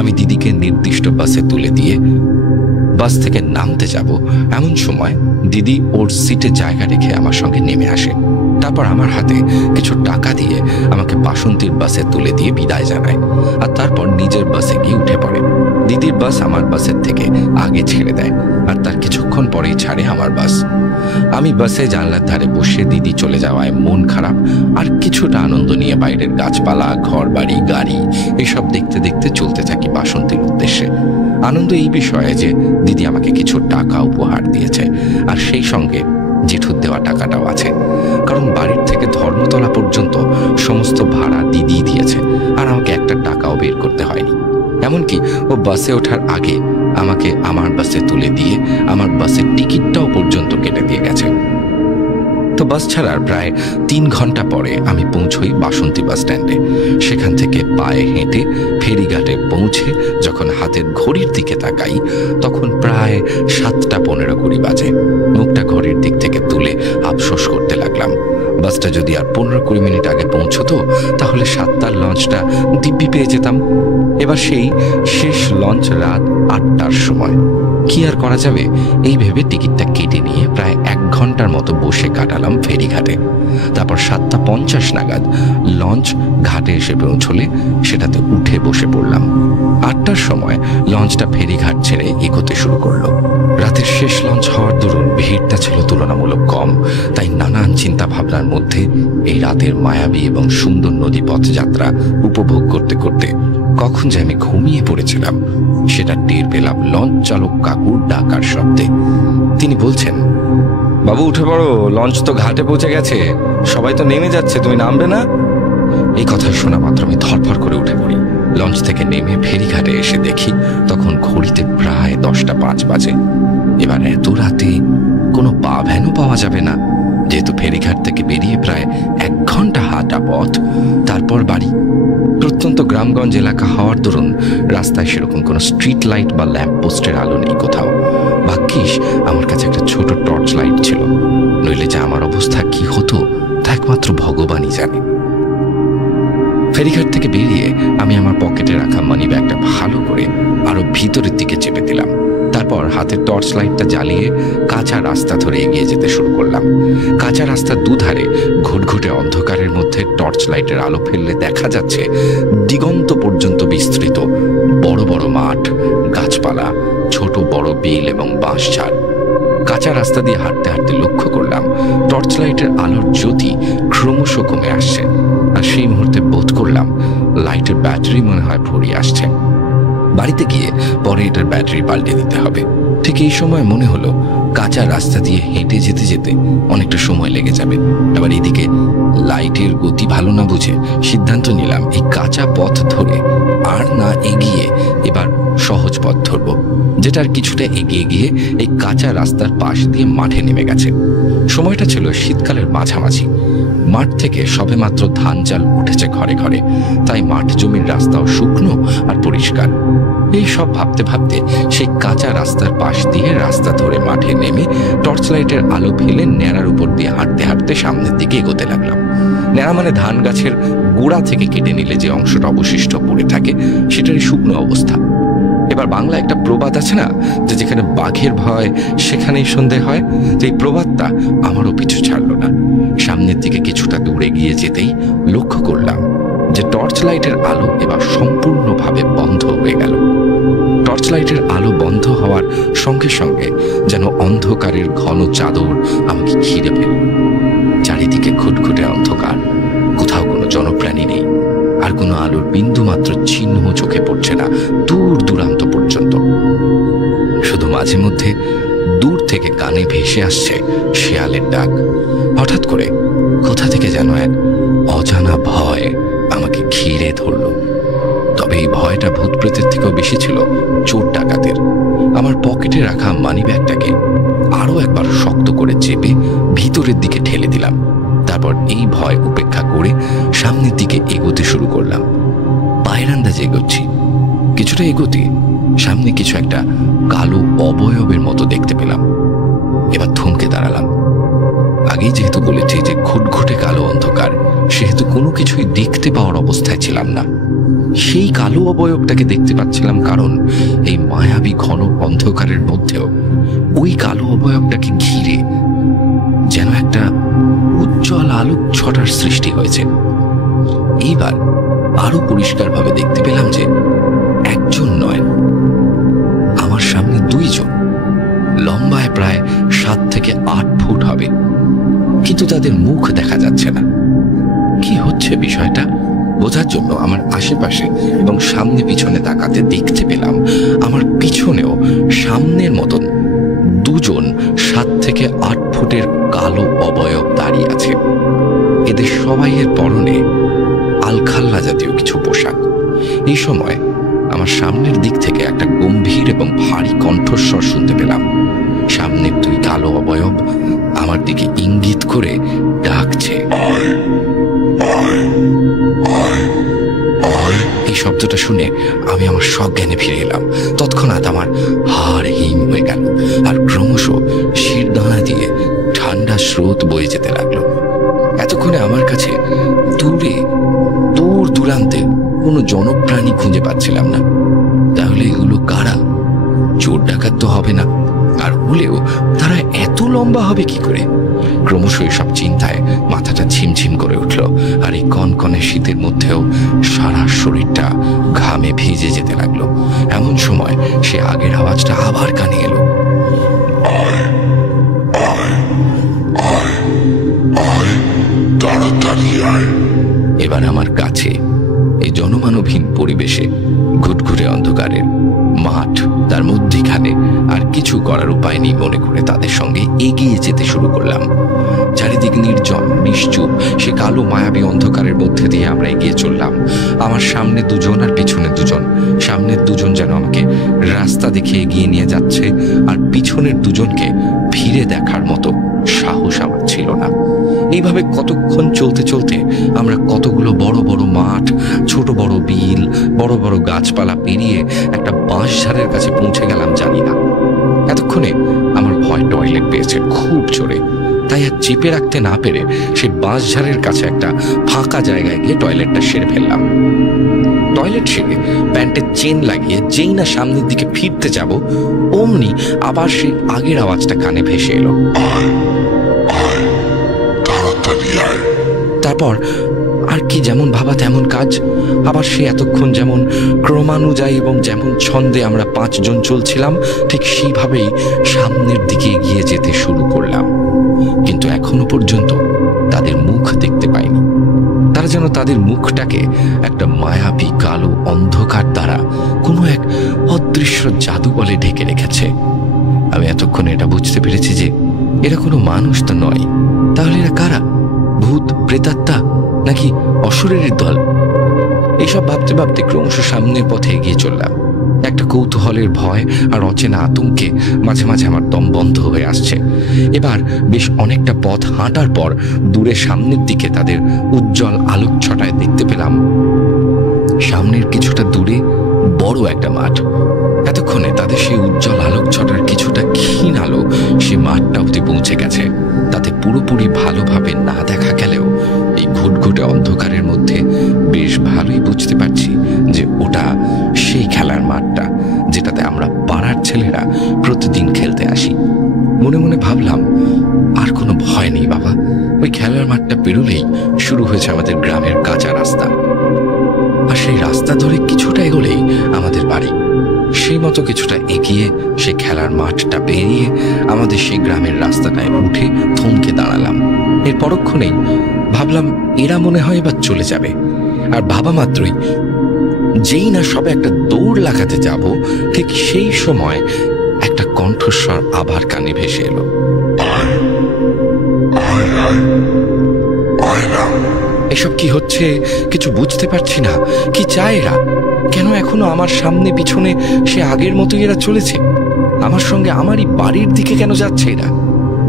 আমি দিদিকে নির্দিষ্ট বাসে তুলে দিয়ে বাস থেকে নামতে যাব, এমন সময় দিদি ওর সিটে জায়গা রেখে আমার সঙ্গে নেমে আসে। তারপর আমার হাতে কিছু টাকা দিয়ে আমাকে বাসন্তীর বাসে তুলে দিয়ে বিদায় জানায়। আর তারপর নিজের বাসে গিয়ে উঠে পড়ে। দিদির বাস আমার বাসের থেকে আগে ছেড়ে দেয়, আর তার কিছুক্ষণ পরেই ছাড়ে আমার বাস। আমি বাসে জানলার ধারে বসে দিদি চলে যাওয়ায় মন খারাপ আর কিছুটা আনন্দ নিয়ে বাইরের গাছপালা, ঘর বাড়ি, গাড়ি এসব দেখতে দেখতে চলতে থাকি বাসন্তীর উদ্দেশ্যে। আনন্দ এই বিষয়ে যে দিদি আমাকে কিছু টাকা উপহার দিয়েছে, আর সেই সঙ্গে জেঠুর দেওয়া টাকাটাও আছে। কারণ বাড়ির থেকে ধর্মতলা পর্যন্ত সমস্ত ভাড়া দিদি দিয়েছে, আর আমাকে একটা টাকাও বের করতে হয়নি। এমনকি ও বাসে ওঠার আগে আমাকে আমার বাসে তুলে দিয়ে আমার বাসের টিকিটটাও পর্যন্ত কেটে দিয়ে গেছে। তো বাস ছাড়ার প্রায় 3 ঘন্টা পরে আমি পৌঁছই বাসন্তী বাস স্ট্যান্ডে। সেখান থেকে পায়ে হেঁটে ফেরিঘাটে পৌঁছে যখন হাতের ঘড়ির দিকে তাকাই, তখন প্রায় 7:15 বাজে। মুখটা ঘড়ির দিক থেকে তুলে আফসোস করতে লাগলাম। বাসটা যদি আর 15-20 মিনিট আগে পৌঁছতো, তাহলে 7টার লঞ্চটা দিব্যি পেয়ে যেতাম। এবার সেই শেষ লঞ্চ রাত 8টার সময়। কি আর করা যাবে, এই ভেবে টিকিটটা কেটে নিয়ে প্রায় 1 ঘন্টার মতো বসে কাটালাম ফেরিঘাটে। তারপর 7:50 নাগাদ লঞ্চ ঘাটে এসে পৌঁছলে সেটাতে উঠে বসে পড়লাম। 8টার সময় লঞ্চটা ফেরিঘাট ছেড়ে এগোতে শুরু করলো। রাতের শেষ লঞ্চ হওয়ার দরুন ভিড়টা ছিল তুলনামূলক কম, তাই নানান চিন্তা ভাবনার মধ্যে এই রাতের মায়াবী এবং সুন্দর নদীপথ যাত্রা উপভোগ করতে করতে কখন যে আমি ঘুমিয়ে পড়েছিলাম সেটা টের পেলাম লঞ্চ চালক কাকুর ডাকার শব্দে। তিনি বলছেন, বাবু উঠে পড়ো, লঞ্চ তো ঘাটে পৌঁছে গেছে, সবাই তো নেমে যাচ্ছে, তুমি নামবে না? এই কথা শোনা মাত্র আমি ধরফর করে উঠে পড়ি। লঞ্চ থেকে নেমে ফেরিঘাটে এসে দেখি তখন ঘড়িতে প্রায় 10:05 বাজে। এবার এত রাতে কোনো পা ভ্যানও পাওয়া যাবে না, যেহেতু ফেরিঘাট থেকে বেরিয়ে প্রায় 1 ঘন্টা হাঁটা পথ, তারপর বাড়ি। প্রত্যন্ত গ্রামগঞ্জ এলাকা হওয়ার দরুন রাস্তায় সেরকম কোনো স্ট্রিট লাইট বা ল্যাম্প পোস্টের আলো নেই কোথাও। ভাগ্যিস আমার কাছে একটা ছোট টর্চ লাইট ছিল, নইলে যে আমার অবস্থা কি হতো তা একমাত্র ভগবানই জানে। ফেরিঘাট থেকে বেরিয়ে আমি আমার পকেটে রাখা মানি ব্যাগটা ভালো করে আরো ভিতরের দিকে চেপে দিলাম। তারপর হাতের টর্চ লাইটটা জ্বালিয়ে কাঁচা রাস্তা ধরে এগিয়ে যেতে শুরু করলাম। কাঁচা রাস্তার দুধারে ঘুটঘুটে অন্ধকারের মধ্যে টর্চ লাইটের আলো ফেললে দেখা যাচ্ছে দিগন্ত পর্যন্ত বিস্তৃত বড় বড় মাঠ, গাছপালা, ছোট বড় বিল এবং বাঁশঝাড়। কাঁচা রাস্তা দিয়ে হাঁটতে হাঁটতে লক্ষ্য করলাম টর্চ লাইটের আলোর জ্যোতি ক্রমশ কমে আসছে। আর সেই মুহূর্তে বোধ করলাম লাইটের ব্যাটারি মনে হয় ফুরিয়ে আসছে। বাড়িতে গিয়ে পরে এটার ব্যাটারি পাল্টে দিতে হবে। ঠিক এই সময় মনে হলো কাঁচা রাস্তা দিয়ে হেঁটে যেতে যেতে অনেকটা সময় লেগে যাবে। আবার এদিকে লাইটের গতি ভালো না বুঝে সিদ্ধান্ত নিলাম এই কাঁচা পথ ধরে আর না এগিয়ে এবার সহজ পথ ধরবো, যেটার কিছুটা এগিয়ে গিয়ে এই কাঁচা রাস্তার পাশ দিয়ে মাঠে নেমে গেছে। সময়টা ছিল শীতকালের মাঝামাঝি। মাঠ থেকে সবেমাত্র ধান চাল উঠেছে ঘরে ঘরে, তাই মাঠ জমির রাস্তাও শুকনো আর পরিষ্কার। এই সব ভাবতে ভাবতে সেই কাঁচা রাস্তার পাশ দিয়ে রাস্তা ধরে মাঠে নেমে টর্চ লাইটের আলো ফেলে ন্যাড়ার উপর দিয়ে হাঁটতে হাঁটতে সামনের দিকে এগোতে লাগলাম। ন্যাড়া মানে ধান গাছের গোড়া থেকে কেটে নিলে যে অংশটা অবশিষ্ট পড়ে থাকে সেটারই শুকনো অবস্থা। এবার বাংলা একটা প্রবাদ আছে না, যে যেখানে বাঘের ভয় সেখানেই সন্ধে হয়। যে এই প্রবাদটা আমারও পিছু ছাড়লো না। সামনের দিকে কিছুটা দূরে গিয়ে যেতেই লক্ষ্য করলাম যে টর্চ লাইটের আলো এবার সম্পূর্ণভাবে বন্ধ হয়ে গেল। টর্চ লাইটের আলো বন্ধ হওয়ার সঙ্গে সঙ্গে যেন অন্ধকারের ঘন চাদর আমাকে ঘিরে ফেলল। চারিদিকে ঘুটঘুটে অন্ধকার, কোথাও কোনো জনপ্রাণী নেই, আর কোনো আলোর বিন্দু মাত্র চিহ্ন চোখে পড়ছে না দূর দূরান্ত পর্যন্ত। শুধু মাঝে মধ্যে দূর থেকে কানে ভেসে আসছে শেয়ালের ডাক। হঠাৎ করে কোথা থেকে যেন এক অজানা ভয় আমাকে ঘিরে ধরল। তবে এই ভয়টা ভূত প্রেতের থেকেও বেশি ছিল চোর ডাকাতের। আমার পকেটে রাখা মানি ব্যাগটাকে আরো একবার শক্ত করে চেপে ভিতরের দিকে ঠেলে দিলাম। তারপর এই ভয় উপেক্ষা করে সামনের দিকে এগোতে শুরু করলাম। পায়ের আন্দাজে এগোচ্ছি। কিছুটা এগোতে সামনে কিছু একটা কালো অবয়বের মতো দেখতে পেলাম। এবার থমকে দাঁড়ালাম। আগেই যেহেতু বলেছি যে ঘুটঘুটে কালো অন্ধকার, সেহেতু কোনো কিছুই দেখতে পাওয়ার অবস্থায় ছিলাম না। সেই কালো অবয়বটাকে দেখতে পাচ্ছিলাম কারণ এই মায়াবী ঘন অন্ধকারের মধ্যেও ওই কালো অবয়বটাকে ঘিরে যেন একটা উজ্জ্বল আলোক ছটার সৃষ্টি হয়েছে। এইবার আরো পরিষ্কারভাবে দেখতে পেলাম যে একজন নয়, আমার সামনে দুইজন, লম্বায় প্রায় 7 থেকে 8 ফুট হবে, কিন্তু তাদের মুখ দেখা যাচ্ছে না। কি হচ্ছে বিষয়টা বোঝার জন্য আমার আশেপাশে এবং সামনে পিছনে তাকাতে দেখতে পেলাম আমার পিছনেও সামনের মতন দুজন 7 থেকে 8 ফুটের কালো অবয়ব দাঁড়িয়ে আছে। এদের সবাইয়ের পরনে আলখাল্লা জাতীয় কিছু পোশাক। এই সময় আমার সামনের দিক থেকে একটা গম্ভীর এবং ভারী কণ্ঠস্বর শুনতে পেলাম। সামনের 2 কালো অবয়ব আমার দিকে ইঙ্গিত করে ডাকছে। এই শব্দটা শুনে আমি আমার সজ্ঞানে ফিরে এলাম। তৎক্ষণাৎ আমার হাড় হিম হয়ে গেল, আর ক্রমশ শিরদাঁড়া দিয়ে ঠান্ডা স্রোত বয়ে যেতে লাগলো। এতক্ষণে আমার কাছে দূর দূরান্তে কোনো জনপ্রাণী খুঁজে পাচ্ছিলাম না। তাহলে এগুলো কারা? চোর ডাকাত তো হবে না, আর হলেও তারা এত লম্বা হবে কি করে? ক্রমশ সব চিন্তায় মাথাটা ঝিমঝিম করে উঠল, আর এই কনকনে শীতের মধ্যেও সারা শরীরটা ঘামে ভিজে যেতে লাগলো। এমন সময় সে আগের আওয়াজটা আবার কানে এলো। এবার আমার কাছে এই জনমানবহীন পরিবেশে ঘুটঘুটে অন্ধকারের মাঠ, তার মধ্যিখানে আর কিছু করার উপায় নেই মনে করে তাদের সঙ্গে এগিয়ে যেতে শুরু করলাম। চারিদিক নির্জন নিশ্চুপ সে কালো মায়াবী অন্ধকারের মধ্যে দিয়ে আমরা এগিয়ে চললাম। আমার সামনে 2 জন আর পিছনে 2 জন। সামনের 2 জন যেন আমাকে রাস্তা দেখে এগিয়ে নিয়ে যাচ্ছে, আর পিছনের 2 জনকে ফিরে দেখার মতো সাহস আমার ছিল না। এইভাবে কতক্ষণ চলতে চলতে আমরা কতগুলো বড় বড় মাঠ, ছোট বড় বিল, বড় বড় গাছপালা পেরিয়ে একটা বাঁশঝাড়ের কাছে পৌঁছে গেলাম জানি না। এতক্ষণে আমার ভয় টয়লেট পেয়েছে খুব জোরে, তাই আর চেপে রাখতে না পেরে সেই বাঁশঝাড়ের কাছে একটা ফাঁকা জায়গায় গিয়ে টয়লেটটা সেরে ফেললাম। টয়লেট সেরে প্যান্টের চেন লাগিয়ে যেই না সামনের দিকে ফিরতে যাব, অমনি আবার সেই আগের আওয়াজটা কানে ভেসে এলো। তারপর আর কি যেমন ভাবা তেমন কাজ। আবার সে এতক্ষণ যেমন ক্রমানুযায়ী এবং যেমন ছন্দে আমরা 5 জন চলছিলাম, ঠিক সেইভাবেই সামনের দিকে এগিয়ে যেতে শুরু করলাম। কিন্তু এখনো পর্যন্ত তাদের মুখ দেখতে পাইনি। তারা যেন তাদের মুখটাকে একটা মায়াবী কালো অন্ধকার দ্বারা কোনো এক অদৃশ্য জাদু বলে ঢেকে রেখেছে। আমি এতক্ষণে এটা বুঝতে পেরেছি যে এরা কোনো মানুষ তো নয়। তাহলে এরা কারা? ভূত, প্রেতাত্মা, নাকি অসুরের দল? এইসব ভাবতে ভাবতে ক্রমশ সামনের পথে এগিয়ে চললাম। একটা কৌতূহলের ভয় আর অচেনা আতঙ্কে মাঝে মাঝে আমার দম বন্ধ হয়ে আসছে। এবার বেশ অনেকটা পথ হাঁটার পর দূরে সামনের দিকে তাদের উজ্জ্বল আলোক ছটায় দেখতে পেলাম সামনের কিছুটা দূরে বড় একটা মাঠ। এতক্ষণে তাদের সেই উজ্জ্বল আলোক ছটার কিছুটা ক্ষীণ আলো সে মাঠটা অবধি পৌঁছে গেছে। তাতে পুরোপুরি ভালোভাবে না দেখা গেলেও এই ঘুটঘুটে অন্ধকারের মধ্যে বেশ ভালোই বুঝতে পারছি যে ওটা সেই খেলার মাঠটা যেটাতে আমরা পাড়ার ছেলেরা প্রতিদিন খেলতে আসি। মনে মনে ভাবলাম, আর কোনো ভয় নেই বাবা। ওই খেলার মাঠটা পেরোলেই শুরু হয়েছে আমাদের গ্রামের কাঁচা রাস্তা, আর সেই রাস্তা ধরে কিছুটা এগোলেই আমাদের বাড়ি। সেই মতো কিছুটা এগিয়ে সে খেলার মাঠটা পেরিয়ে আমাদের সেই গ্রামের রাস্তাটায় উঠে থমকে দাঁড়ালাম। এর পরক্ষণেই ভাবলাম এরা মনে হয় এবার চলে যাবে। আর ভাবা মাত্রই যেই না সবে একটা দৌড় লাগাতে যাব, ঠিক সেই সময় একটা কণ্ঠস্বর আবার কানে ভেসে এলো। এসব কি হচ্ছে কিছু বুঝতে পারছি না। কি চায় এরা? কেন এখনো আমার সামনে পিছনে সে আগের মতোই এরা চলেছে? আমার সঙ্গে আমারই বাড়ির দিকে কেন যাচ্ছে এরা?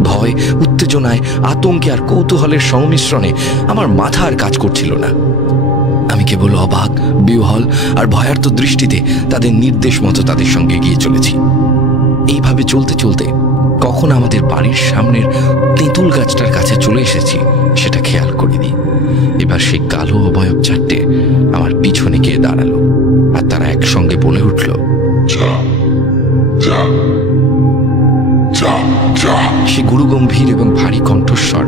ভয়, উত্তেজনায়, আতঙ্কে আর কৌতূহলের সংমিশ্রণে আমার মাথা আর কাজ করছিল না। আমি কেবল অবাক, বিহ্বল আর ভয়ার্ত দৃষ্টিতে তাদের নির্দেশ মতো তাদের সঙ্গে এগিয়ে চলেছি। এইভাবে চলতে চলতে কখন আমাদের বাড়ির সামনের তেঁতুল গাছটার কাছে চলে এসেছি সেটা খেয়াল করিনি। এবার সেই কালো অবয়ব চারটে আমার পিছনে গিয়ে দাঁড়ালো, আর তারা একসঙ্গে বলে উঠল, সে গুরুগম্ভীর এবং ভারী কণ্ঠস্বর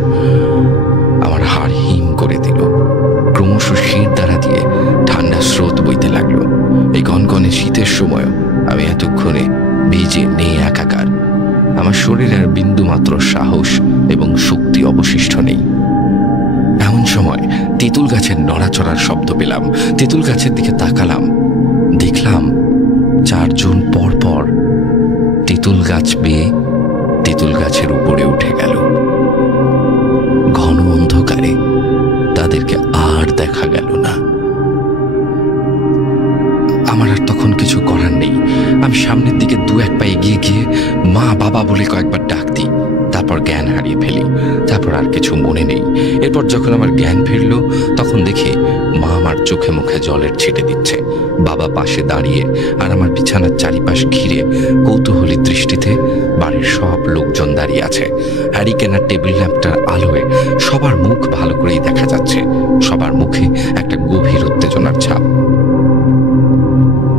আমার হাড় হিম করে দিল। ক্রমশ শির দ্বারা দিয়ে ঠান্ডা স্রোত বইতে লাগলো। এই গনগনে শীতের সময়ও আমি এতক্ষণে ভিজে নেই একাকার। আমার শরীরের বিন্দুমাত্র সাহস এবং শক্তি অবশিষ্ট নেই। এমন সময় তেঁতুল গাছের নড়াচড়ার শব্দ পেলাম। তেঁতুল গাছের দিকে তাকালাম, দেখলাম 4 জন পর পর তেঁতুল গাছ বেয়ে তেঁতুল গাছের উপরে উঠে গেল। ঘন অন্ধকারে তাদেরকে আর দেখা গেল না। আমার আর তখন কিছু করার নেই। আমি সামনের দিকে 2-1 পা এগিয়ে গিয়ে মা বাবা বলে কয়েকবার ডাক দিই, তারপর জ্ঞান হারিয়ে ফেলি। তারপর আর কিছু মনে নেই। এরপর যখন আমার জ্ঞান ফিরল তখন দেখি মা আমার চোখে মুখে জলের ছিটে দিচ্ছে, বাবা পাশে দাঁড়িয়ে আর আমার বিছানার চারিপাশ ঘিরে কৌতূহলী দৃষ্টিতে বাড়ির সব লোকজন দাঁড়িয়ে আছে। হ্যারিকেনার টেবিল ল্যাম্পটার আলোয় সবার মুখ ভালো করেই দেখা যাচ্ছে, সবার মুখে একটা গভীর উত্তেজনার ছাপ।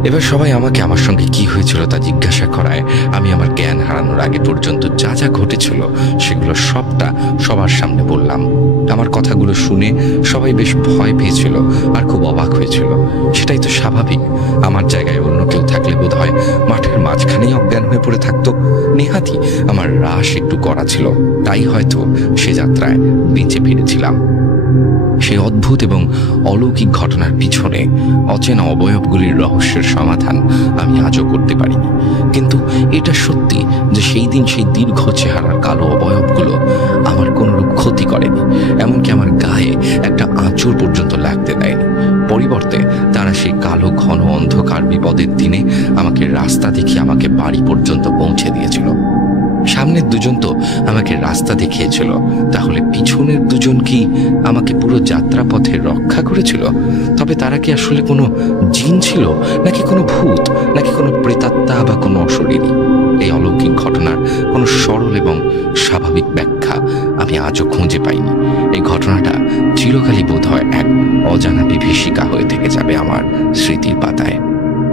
এবার সবাই আমাকে আমার সঙ্গে কি হয়েছিল তা জিজ্ঞাসা করায় আমি আমার জ্ঞান হারানোর আগে পর্যন্ত যা যা ঘটেছিল সেগুলো সবটা সবার সামনে বললাম। আমার কথাগুলো শুনে সবাই বেশ ভয় পেয়েছিল আর খুব অবাক হয়েছিল। সেটাই তো স্বাভাবিক। আমার জায়গায় অন্য কেউ থাকলে বোধ হয় মাঠের মাঝখানেই অজ্ঞান হয়ে পড়ে থাকতো। নেহাতি আমার রাশ একটু করা ছিল, তাই হয়তো সে যাত্রায় বেঁচে ফিরেছিলাম। সেই অদ্ভুত এবং অলৌকিক ঘটনার পিছনে অচেনা অবয়বগুলির রহস্যের সমাধান আমি আজও করতে পারিনি। কিন্তু এটা সত্যি যে সেই দিন সেই দীর্ঘ চেহারার কালো অবয়বগুলো আমার কোনোরূপ ক্ষতি করেনি, এমনকি আমার গায়ে একটা আঁচড় পর্যন্ত লাগতে দেয়নি। পরিবর্তে তারা সেই কালো ঘন অন্ধকার বিপদের দিনে আমাকে রাস্তা দেখিয়ে আমাকে বাড়ি পর্যন্ত পৌঁছে দিয়েছিল। সামনের 2 জন তো আমাকে রাস্তা দেখিয়েছিল, তাহলে পিছনের 2 জন কি আমাকে পুরো যাত্রা পথে রক্ষা করেছিল? তবে তারা কি আসলে কোনো জিন ছিল, নাকি কোনো ভূত, নাকি কোনো প্রেতাত্মা বা কোনো অশরীরী? এই অলৌকিক ঘটনার কোনো সরল এবং স্বাভাবিক ব্যাখ্যা আমি আজও খুঁজে পাইনি। এই ঘটনাটা চিরকালই বোধ হয় এক অজানা বিভীষিকা হয়ে থেকে যাবে আমার স্মৃতির পাতায়।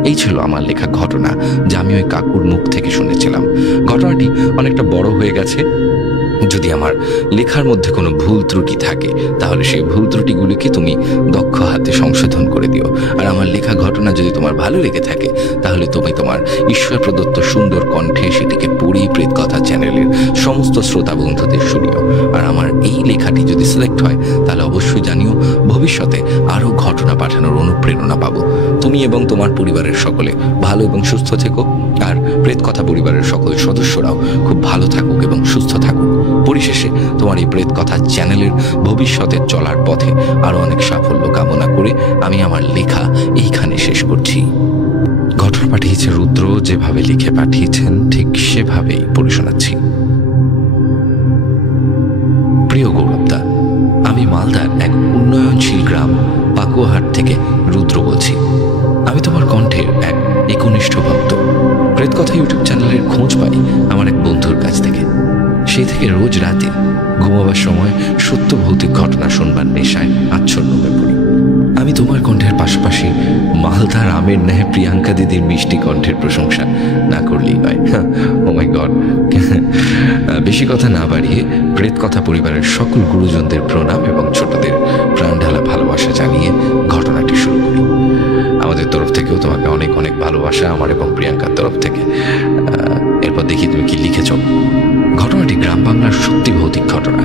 এই ছিল আমার লেখা ঘটনা, যা আমি ওই কাকুর মুখ থেকে শুনেছিলাম। ঘটনাটি অনেকটা বড় হয়ে গেছে, যদি আমার লেখার মধ্যে কোনো ভুল ত্রুটি থাকে তাহলে সেই ভুল ত্রুটিগুলিকে তুমি দক্ষ হাতে সংশোধন করে দিও। আর আমার লেখা ঘটনা যদি তোমার ভালো লেগে থাকে তাহলে তুমি তোমার ঈশ্বর প্রদত্ত সুন্দর কণ্ঠে সেটিকে পড়ি প্রেতকথা চ্যানেলের সমস্ত শ্রোতা বন্ধুদের শুনিও। আর আমার এই লেখাটি যদি সিলেক্ট হয় তাহলে অবশ্যই জানিও, ভবিষ্যতে আরও ঘটনা পাঠানোর অনুপ্রেরণা পাবো। তুমি এবং তোমার পরিবারের সকলে ভালো এবং সুস্থ থেকো, আর প্রেতকথা পরিবারের সকল সদস্যরাও খুব ভালো থাকুক এবং সুস্থ থাকুক। পরিশেষে তোমার এই প্রেতকথা চ্যানেলের ভবিষ্যতের চলার পথে আরও অনেক সাফল্য কামনা করে আমি আমার লেখা এইখানে শেষ করছি। ঘটনা পাঠিয়েছে রুদ্র, যেভাবে লিখে পাঠিয়েছেন ঠিক সেভাবেই পড়ে শোনাচ্ছি। প্রিয় গৌরবদা, আমি মালদার এক উন্নয়নশীল গ্রাম পাকুয়াহাট থেকে রুদ্র বলছি। আমি তোমার কণ্ঠের এক একনিষ্ঠ ভক্ত। প্রেতকথা ইউটিউব চ্যানেলের খোঁজ পাই আমার এক বন্ধুর কাছ থেকে। সেই থেকে রোজ রাতে ঘুমাবার সময় সত্য ভৌতিক ঘটনা শুনবার নেশায় আচ্ছন্ন হয়ে পড়ি। আমি তোমার কণ্ঠের পাশাপাশি মালদার আমের ন্যায় প্রিয়াঙ্কা দিদির মিষ্টি কণ্ঠের প্রশংসা না করলেই নয়। ও মাই গড। বেশি কথা না বাড়িয়ে প্রেতকথা পরিবারের সকল গুরুজনদের প্রণাম এবং ছোটদের প্রাণঢালা ভালোবাসা জানিয়ে ঘটনাটি শুরু করি। আমাদের তরফ থেকেও তোমাকে অনেক অনেক ভালোবাসা, আমার এবং প্রিয়াঙ্কার তরফ থেকে। এরপর দেখি তুমি কি লিখেছ। ঘটনাটি গ্রাম বাংলার সত্যি ভৌতিক ঘটনা।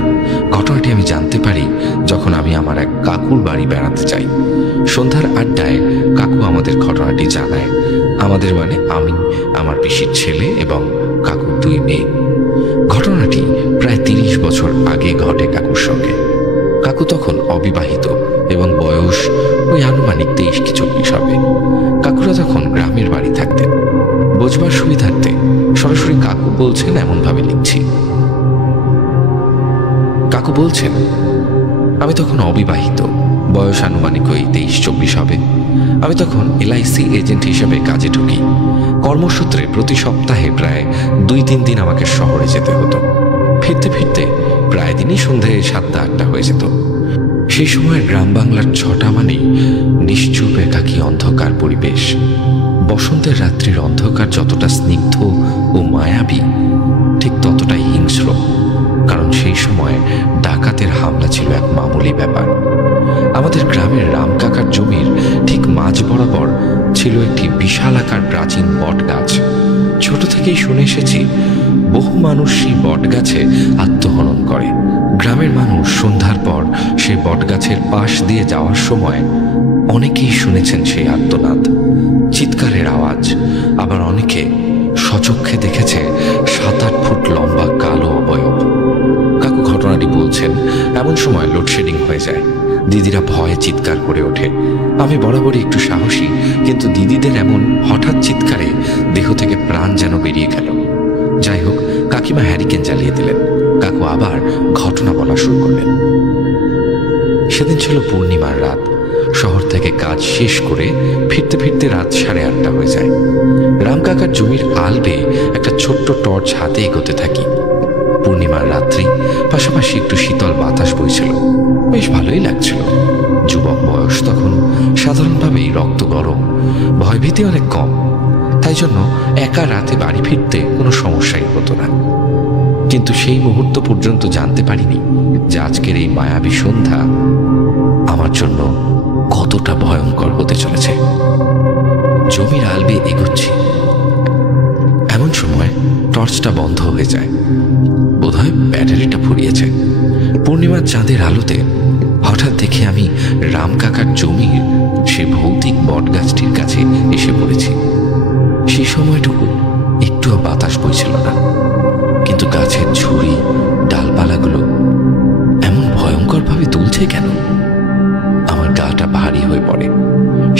ঘটনাটি আমি জানতে পারি যখন আমি আমার এক কাকুর বাড়ি বেড়াতে যাই। সন্ধ্যার আড্ডায় কাকু আমাদের ঘটনাটি জানায়। আমাদের মানে আমি, আমার পিসির ছেলে এবং কাকুর 2 মেয়ে। ঘটনাটি প্রায় 30 বছর আগে ঘটে কাকুর সঙ্গে। কাকু তখন অবিবাহিত এবং বয়স ওই আনুমানিক 23 কি 24 হবে। কাকুরা তখন গ্রামের বাড়ি থাকতেন। বোঝবার সুবিধার্থে সরাসরি কাকু বলছেন এমনভাবে লিখছি। কাকু বলছেন, আমি তখন অবিবাহিত, বয়স আনুমানিক ওই 23-24 হবে। আমি তখন LIC এজেন্ট হিসেবে কাজে ঢুকি। কর্মসূত্রে প্রতি সপ্তাহে প্রায় 2-3 দিন আমাকে শহরে যেতে হতো। ফিরতে ফিরতে প্রায় দিনই সন্ধ্যে 7টা-8টা হয়ে যেত। সেই সময়ের গ্রাম বাংলার 6টা মানেই নিশ্চুপ একাকী অন্ধকার পরিবেশ। বসন্তের রাত্রির অন্ধকার যতটা স্নিগ্ধ ও মায়াবী, ঠিক ততটাই হিংস্র। কারণ সেই সময় ডাকাতের হামলা ছিল এক মামুলি ব্যাপার। আমাদের গ্রামের রাম কাকার জমির ঠিক মাঝ বরাবর ছিল একটি বিশালাকার প্রাচীন বট গাছ। ছোট থেকেই শুনে এসেছি বহু মানুষ সেই বট গাছে আত্মহনন করে। গ্রামের মানুষ সন্ধ্যার পর সেই বট গাছের পাশ দিয়ে যাওয়ার সময় অনেকেই শুনেছেন সেই আর্তনাদ, চিৎকারের আওয়াজ। আবার অনেকে সচক্ষে দেখেছে 7-8 ফুট লম্বা কালো অবয়ব। কাকু ঘটনাটি বলছেন, এমন সময় লোডশেডিং হয়ে যায়। দিদিরা ভয়ে চিৎকার করে ওঠে। আমি বরাবরই একটু সাহসী, কিন্তু দিদিদের এমন হঠাৎ চিৎকারে দেহ থেকে প্রাণ যেন বেরিয়ে গেল। যাই হোক, কাকিমা হ্যারিকেন জ্বালিয়ে দিলেন। কাকু আবার ঘটনা বলা শুরু করলেন। সেদিন ছিল পূর্ণিমার রাত। শহর থেকে কাজ শেষ করে ফিরতে ফিরতে রাত 8:30 হয়ে যায়। রাম কাকার জমির আল বেয়ে একটা ছোট্ট টর্চ হাতে এগোতে থাকি। পূর্ণিমার রাত্রি, পাশাপাশি একটু শীতল বাতাস বইছিল। বেশ ভালোই লাগছিল। যুবক বয়স তখন, সাধারণভাবেই রক্ত গরম, ভয়ভীতি অনেক কম। তাই জন্য একা রাতে বাড়ি ফিরতে কোনো সমস্যাই হতো না। কিন্তু সেই মুহূর্ত পর্যন্ত জানতে পারিনি যে আজকের এই মায়াবী সন্ধ্যা আমার জন্য কতটা ভয়ঙ্কর হতে চলেছে। জমির আল বেয়ে এগোচ্ছি, এমন সময় টর্চটা বন্ধ হয়ে যায়। বোধহয় ব্যাটারিটা ফুরিয়েছে। পূর্ণিমার চাঁদের আলোতে হঠাৎ দেখে আমি রাম কাকার জমির সে ভৌতিক বট গাছটির কাছে এসে পড়েছি। সেই সময়টুকু একটুও বাতাস বইছিল না, কিন্তু গাছের ঝুড়ি ডালপালাগুলো এমন ভয়ঙ্করভাবে দুলছে কেন? আমার গাটা ভারী হয়ে পড়ে।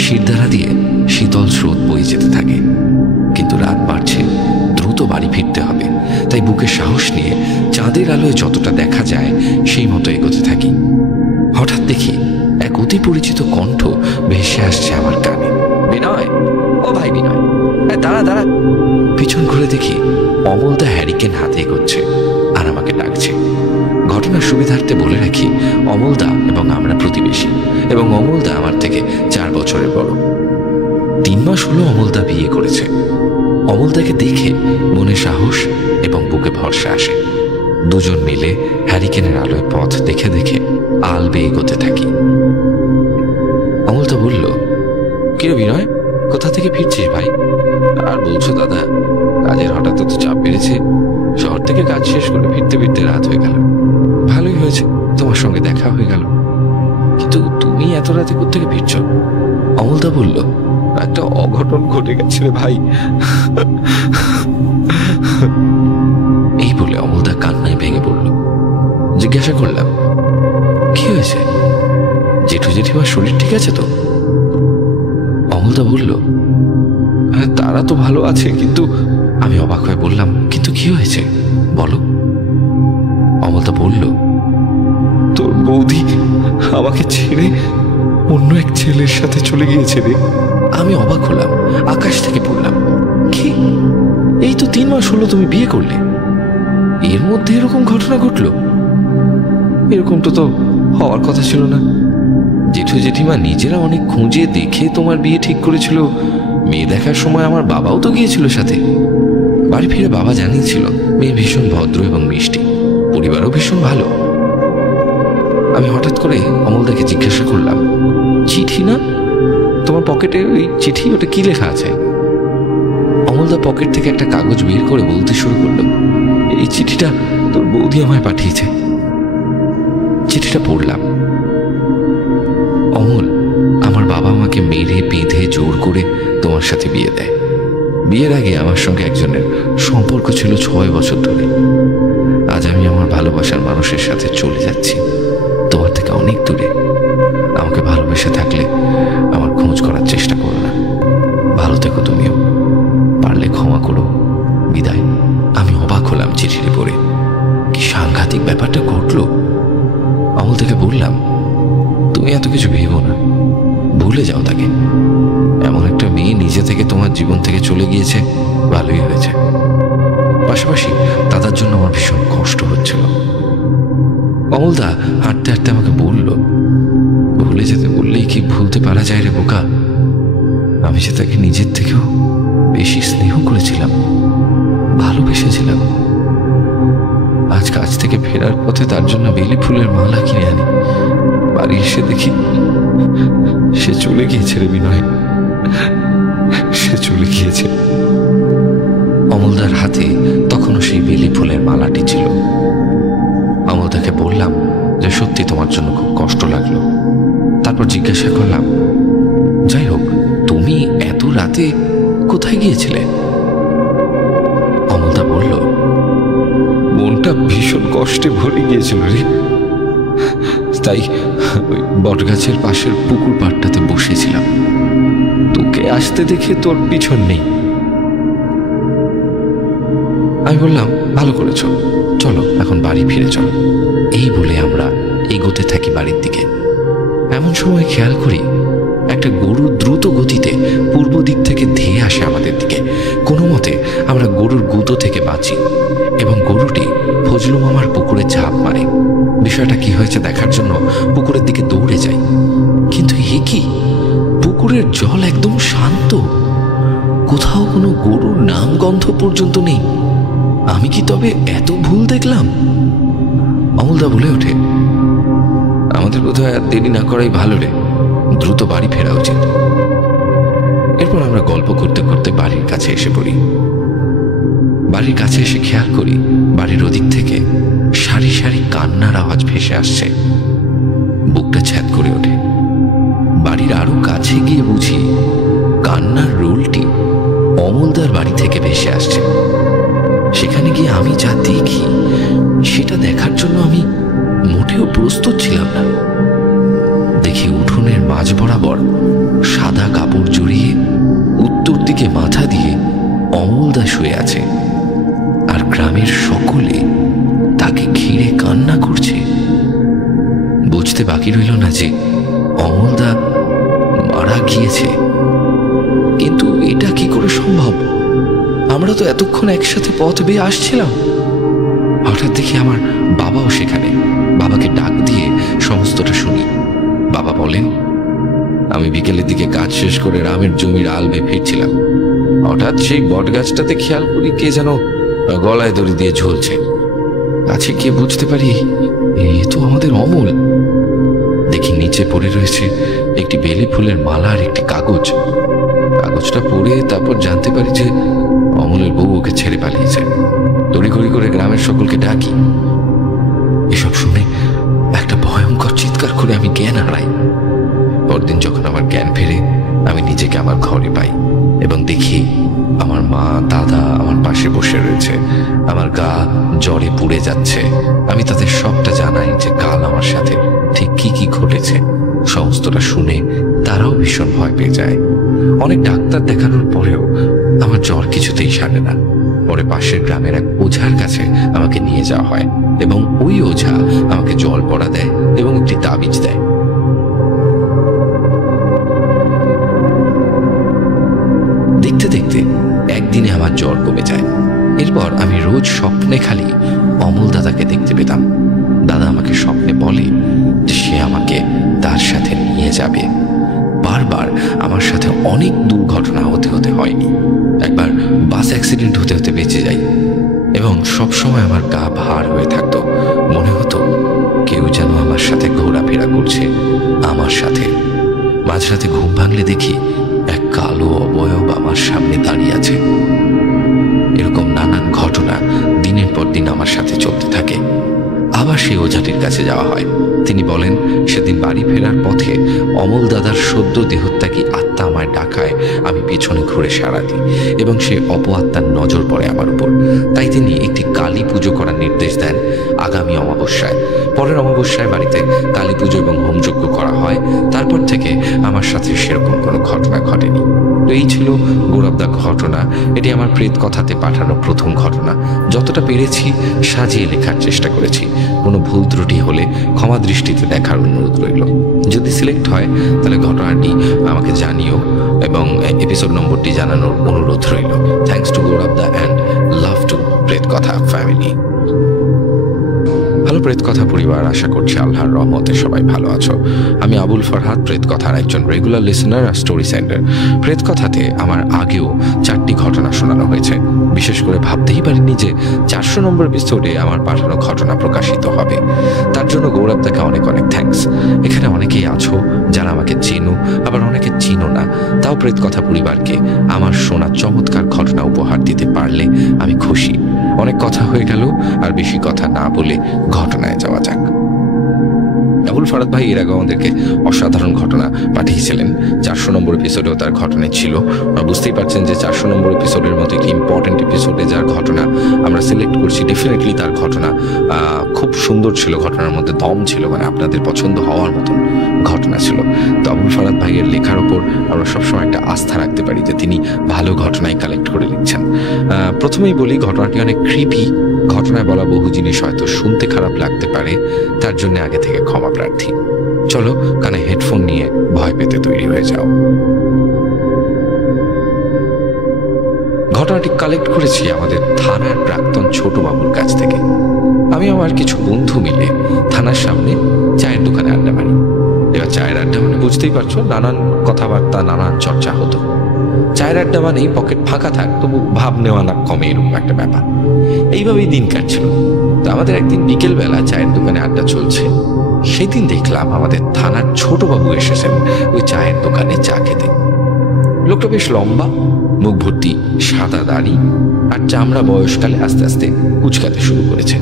শিরদাঁড়া দিয়ে শীতল স্রোত বয়ে যেতে থাকে। কিন্তু রাত বাড়ছে, দ্রুত বাড়ি ফিরতে হবে। তাই বুকে সাহস নিয়ে চাঁদের আলোয় যতটা দেখা যায় সেই মতো এগোতে থাকি। হঠাৎ দেখি এক অতি পরিচিত কণ্ঠ ভেসে আসছে আমার কানে। বিনয়, ও ভাই বিনয়, দাঁড়া দাঁড়া। পিছন ঘুরে দেখি অমলদা হ্যারিকেন হাতে এগোচ্ছে আর আমাকে ডাকছে। ঘটনার সুবিধার্থে বলে রাখি, অমলদা এবং আমরা প্রতিবেশী, এবং অমলদা আমার থেকে 4 বছরের বড়। 3 মাস হলো অমলদা বিয়ে করেছে। অমলদাকে দেখে মনে সাহস এবং বুকে ভরসা আসে। দুজন মিলে হ্যারিকেনের আলোয় পথ দেখে দেখে আলবে এগোতে থাকি। অমলতা বলল, কিরে বিনয়, কোথা থেকে ফিরছিস ভাই? আর বলছো দাদা, কাজের হঠাৎ তো চাপ বেড়েছে। শহর থেকে কাজ শেষ করে ফিরতে ফিরতে রাত হয়ে গেল। ভালোই হয়েছে, তোমার সঙ্গে দেখা হয়ে গেল। কিন্তু তুমি এত রাতে কোত্থেকে ফিরছ? অমলতা বলল, একটা অঘটন ঘটে গেছে রে ভাই। এই বলে অমলতা কান্নায় ভেঙে পড়ল। জিজ্ঞাসা করলাম, কি হয়েছে? জেঠু জেঠিমার শরীর ঠিক আছে তো? অমলতা বলল, হ্যাঁ তারা তো ভালো আছে, কিন্তু। আমি অবাক হয়ে বললাম, কিন্তু কি হয়েছে বলো। অমলতা বলল, তোর বৌদি আমাকে ছেড়ে অন্য এক ছেলের সাথে চলে গিয়েছে রে। আমি অবাক হলাম, আকাশ থেকে পড়লাম। কি? এই তো 3 মাস হলো তুমি বিয়ে করলে, এর মধ্যে এরকম ঘটনা ঘটলো? এরকমটা তো হওয়ার কথা ছিল না। জেঠু জেঠিমা নিজেরা অনেক খুঁজে দেখে তোমার বিয়ে ঠিক করেছিল। মেয়ে দেখার সময় আমার বাবাও তো গিয়েছিল সাথে। বাড়ি ফিরে বাবা জানিয়েছিল মেয়ে ভীষণ ভদ্র এবং মিষ্টি, পরিবারও ভীষণ ভালো। আমি হঠাৎ করে অমলদাকে জিজ্ঞাসা করলাম, চিঠি না তোমার পকেটে? ওই চিঠি, ওটা কি লেখা আছে? অমলদা পকেট থেকে একটা কাগজ বের করে বলতে শুরু করলো, এই চিঠিটা তোর বৌদি আমায় পাঠিয়েছে। চিঠিটা পড়লাম, অমল, আমার বাবা আমাকে মেরে বেঁধে জোর করে তোমার সাথে বিয়ে দেয়। বিয়ের আগে আমার সঙ্গে একজনের সম্পর্ক ছিল 6 বছর ধরে। আজ আমি আমার ভালোবাসার মানুষের সাথে চলে যাচ্ছি, তোমার থেকে অনেক দূরে। আমাকে ভালোবেসে থাকলে আমার খোঁজ করার চেষ্টা করো না। ভালো থেকো তুমিও, পারলে ক্ষমা করো, বিদায়। আমি অবাক হলাম চিঠিটি পড়ে। কি সাংঘাতিক ব্যাপারটা ঘটলো। অমল থেকে বললাম, তুমি এত কিছু ভেবো না, ভুলে যাও তাকে। এমন একটা মেয়ে নিজে থেকে তোমার জীবন থেকে চলে গিয়েছে, ভালোই হয়েছে। পাশাপাশি দাদার জন্য আমার ভীষণ কষ্ট হচ্ছিল। অমলদা হাঁটতে হাঁটতে আমাকে বলল, ভুলে যেতে বললেই কি ভুলতে পারা যায় রে বোকা? আমি যে তাকে নিজের থেকেও বেশি স্নেহ করেছিলাম, ভালোবেসেছিলাম। আজ কাজ থেকে ফেরার পথে তার জন্য বেলি ফুলের মালা কিনে আনি। বাড়ি এসে দেখি সে চলে গিয়েছে রে বিনয়, সে চলে গিয়েছে। অমলদার হাতে তখনও সেই বেলি ফুলের মালাটি ছিল। অমলদাকে বললাম যে সত্যি তোমার জন্য খুব কষ্ট লাগলো। তারপর জিজ্ঞাসা করলাম, যাই হোক, তুমি এত রাতে কোথায় গিয়েছিলে? অমলদা বলল, মনটা ভীষণ কষ্টে ভরে গিয়েছিল রে, তাই ওই বটগাছের পাশের পুকুর পাড়টাতে বসেছিলাম। তোকে আসতে দেখে তোর পিছন নেই। আমি বললাম, ভালো করেছো, চলো এখন বাড়ি ফিরে চলো। এই বলে আমরা এগোতে থাকি বাড়ির দিকে। এমন সময় খেয়াল করি একটা গরু দ্রুত গতিতে পূর্ব দিক থেকে ধেয়ে আসে আমাদের দিকে। কোনো মতে আমরা গরুর গুঁতো থেকে বাঁচি এবং গরুটি ফজলু মামার পুকুরে ঝাঁপ মারে। বিষয়টা কি হয়েছে দেখার জন্য পুকুরের দিকে দৌড়ে যাই, কিন্তু এ কি, পুকুরের জল একদম শান্ত, কোথাও কোনো গরুর নাম গন্ধ পর্যন্ত নেই। আমি কি তবে এত ভুল দেখলাম? অমলদা বলে ওঠে, আমাদের বোধহয় আর দেরি না করাই ভালো রে, দ্রুত বাড়ি ফেরা উচিত। এরপর আমরা গল্প করতে করতে বাড়ির কাছে এসে পড়ি। বাড়ির কাছে এসে খেয়াল করি বাড়ির ওদিক থেকে সারি সারি কান্নার আওয়াজ ভেসে আসছে। বুকটা ছ্যাদ করে ওঠে। বাড়ির আরো কাছে গিয়ে বুঝি কান্নার রোলটি অমলদার বাড়ি থেকে ভেসে আসছে। সেখানে গিয়ে আমি যা দেখি সেটা দেখার জন্য আমি মোটেও প্রস্তুত ছিলাম না। দেখি উঠোনের মাঝ বরাবর সাদা কাপড় জড়িয়ে উত্তর দিকে মাথা দিয়ে অমলদা শুয়ে আছে, আর গ্রামের সকলে তাকে ঘিরে কান্না করছে। বুঝতে বাকি রইল না যে অমলদা মারা গিয়েছে। কিন্তু এটা কি করে সম্ভব? আমরা তো এতক্ষণ একসাথে পথ বেয়ে আসছিলাম। হঠাৎ দেখি আমার বাবাও সেখানে। বাবাকে ডাক দিয়ে সমস্তটা শুনি। বাবা বলেন, আমি বিকেলের দিকে কাজ শেষ করে রামের জমির আল বেয়ে ফিরছিলাম। হঠাৎ সেই বট গাছটাতে খেয়াল করি কে যেন গলায় দড়ি দিয়ে ঝুলছে। কাছে গিয়ে বুঝতে পারি এ তো আমাদের অমল। দেখি নিচে পড়ে রয়েছে একটি বেলি ফুলের মালা আর একটি কাগজ। কাগজটা পড়ে তারপর জানতে পারি যে অমলের বউ ওকে ছেড়ে পালিয়েছে। তড়িঘড়ি করে গ্রামের সকলকে ডাকি। এসব শুনে একটা ভয়ঙ্কর চিৎকার করে আমি জ্ঞান হারাই। পরদিন যখন আমার জ্ঞান ফেরে আমি নিজেকে আমার ঘরে পাই এবং দেখি আমার মা দাদা আমার পাশে বসে রয়েছে। আমার গা জ্বরে পুড়ে যাচ্ছে। আমি তাদের সবটা জানাই যে কাল আমার সাথে ঠিক কি কি ঘটেছে। সমস্তটা শুনে তারাও ভীষণ ভয় পেয়ে যায়। অনেক ডাক্তার দেখানোর পরেও আমার জ্বর কিছুতেই সারে না। পরে পাশের গ্রামের এক ওঝার কাছে আমাকে নিয়ে যাওয়া হয় এবং ওই ওঝা আমাকে জল পড়া দেয় এবং একটি তাবিজ দেয়। দেখতে দেখতে একদিনে আমার জ্বর কমে যায়। এরপর আমি রোজ স্বপ্নে খালি অমল দাদাকে দেখতে পেতাম। দাদা আমাকে স্বপ্নে বলে যে সে আমাকে তার সাথে নিয়ে যাবে। বারবার আমার সাথে অনেক দুর্ঘটনা হতে হতে হয়নি। একবার বাস অ্যাক্সিডেন্ট হতে হতে বেঁচে যাই এবং সবসময় আমার গা ভার হয়ে থাকতো। মনে হতো কেউ যেন আমার সাথে ঘোরাফেরা করছে আমার সাথে। মাঝরাতে ঘুম ভাঙলে দেখি এক কালো অবয়ব আমার সামনে দাঁড়িয়ে আছে। এরকম নানান ঘটনা দিনের পর দিন আমার সাথে চলতে থাকে। আবার সেই ওঝাটির কাছে যাওয়া হয়। তিনি বলেন সেদিন বাড়ি ফেরার পথে অমল দাদার সদ্য দেহত্যাগী আত্মা আমায় ডাকায় আমি পেছনে ঘুরে সাড়া দিই এবং সে অপআত্মার নজর পড়ে আমার উপর। তাই তিনি একটি কালী পুজো করার নির্দেশ দেন আগামী অমাবস্যায়। পরের অমাবস্যায় বাড়িতে কালী পুজো এবং হোমযজ্ঞ করা হয়। তারপর থেকে আমার সাথে সেরকম কোনো ঘটনা ঘটেনি। তো এই ছিল গৌরবদা ঘটনা। এটি আমার প্রেত কথাতে পাঠানো প্রথম ঘটনা। যতটা পেরেছি সাজিয়ে লেখার চেষ্টা করেছি। কোনো ভুল ত্রুটি হলে ক্ষমা দৃষ্টিতে দেখার অনুরোধ রইল। যদি সিলেক্ট হয় তাহলে ঘটনাটি আমাকে জানিও এবং এপিসোড নম্বরটি জানানোর অনুরোধ রইল। থ্যাংকস টু গৌরবদা and love to Preto Kotha family. ভালো প্রেত কথা পরিবার, আশা করছি আল্লাহর রহমতে সবাই ভালো আছো। আমি আবুল ফরহাদ, প্রেত কথার একজন রেগুলার লিসেনার আর স্টোরি সেন্ডার। প্রেত কথাতে আমার আগেও 4টি ঘটনা শোনানো হয়েছে। বিশেষ করে ভাবতেই পারিনি যে 400 নম্বর এপিসোডে আমার পাঠানো ঘটনা প্রকাশিত হবে। তার জন্য গৌরবদাকে অনেক অনেক থ্যাঙ্কস। এখানে অনেকেই আছো যারা আমাকে চেনো, আবার অনেকে চিনো না। তাও প্রেত কথা পরিবারকে আমার শোনা চমৎকার ঘটনা উপহার দিতে পারলে আমি খুশি। অনেক কথা হয়ে গেল, আর বেশি কথা না বলে ঘটনায় যাওয়া যাক। আবুল ফরহাদ ভাই এর আগে আমাদেরকে অসাধারণ ঘটনা পাঠিয়েছিলেন। 400 নম্বর এপিসোডেও তার ঘটনা ছিল। বুঝতেই পারছেন যে 400 নম্বর এপিসোডের মতো একটি ইম্পর্টেন্ট এপিসোডে যার ঘটনা আমরা সিলেক্ট করছি, ডেফিনেটলি তার ঘটনা খুব সুন্দর ছিল। ঘটনার মধ্যে দম ছিল, মানে আপনাদের পছন্দ হওয়ার মতন ঘটনা ছিল। তো আবুল ফরহাদ ভাইয়ের লেখার ওপর আমরা সবসময় একটা আস্থা রাখতে পারি যে তিনি ভালো ঘটনাই কালেক্ট করে লিখছেন। প্রথমেই বলি, ঘটনাটি অনেক ক্রিপি। ঘটনায় বলা বহু জিনিস হয়তো শুনতে খারাপ লাগতে পারে, তার জন্য আগে থেকে ক্ষমা প্রার্থী। চলো কানে হেডফোন নিয়ে ভয় পেতে তৈরি হয়ে যাও। ঘটনাটি কালেক্ট করেছি আমাদের থানার প্রাক্তন ছোট বাবুর কাছ থেকে। আমি আমার কিছু বন্ধু মিলে থানার সামনে চায়ের দোকানে আড্ডা মারি। এবার চায়ের আড্ডা মানে বুঝতেই পারছো, নানান কথাবার্তা, নানান চর্চা হতো। চায়ের আড্ডা মানেই পকেট ফাঁকা থাক, তবু ভাব নেওয়া না কমে, এরকম একটা ব্যাপার। এইভাবেই দিন কাটছিল। তো আমাদের একদিন বিকেলবেলা চায়ের দোকানে আড্ডা চলছে। সেদিন দেখলাম আমাদের থানার ছোট বাবু এসেছেন ওই চায়ের দোকানে চা খেতে। লোকটা বেশ লম্বা, মুখ ভর্তি সাদা দাড়ি, আর চামড়া বয়সকালে আস্তে আস্তে কুচকাতে শুরু করেছে।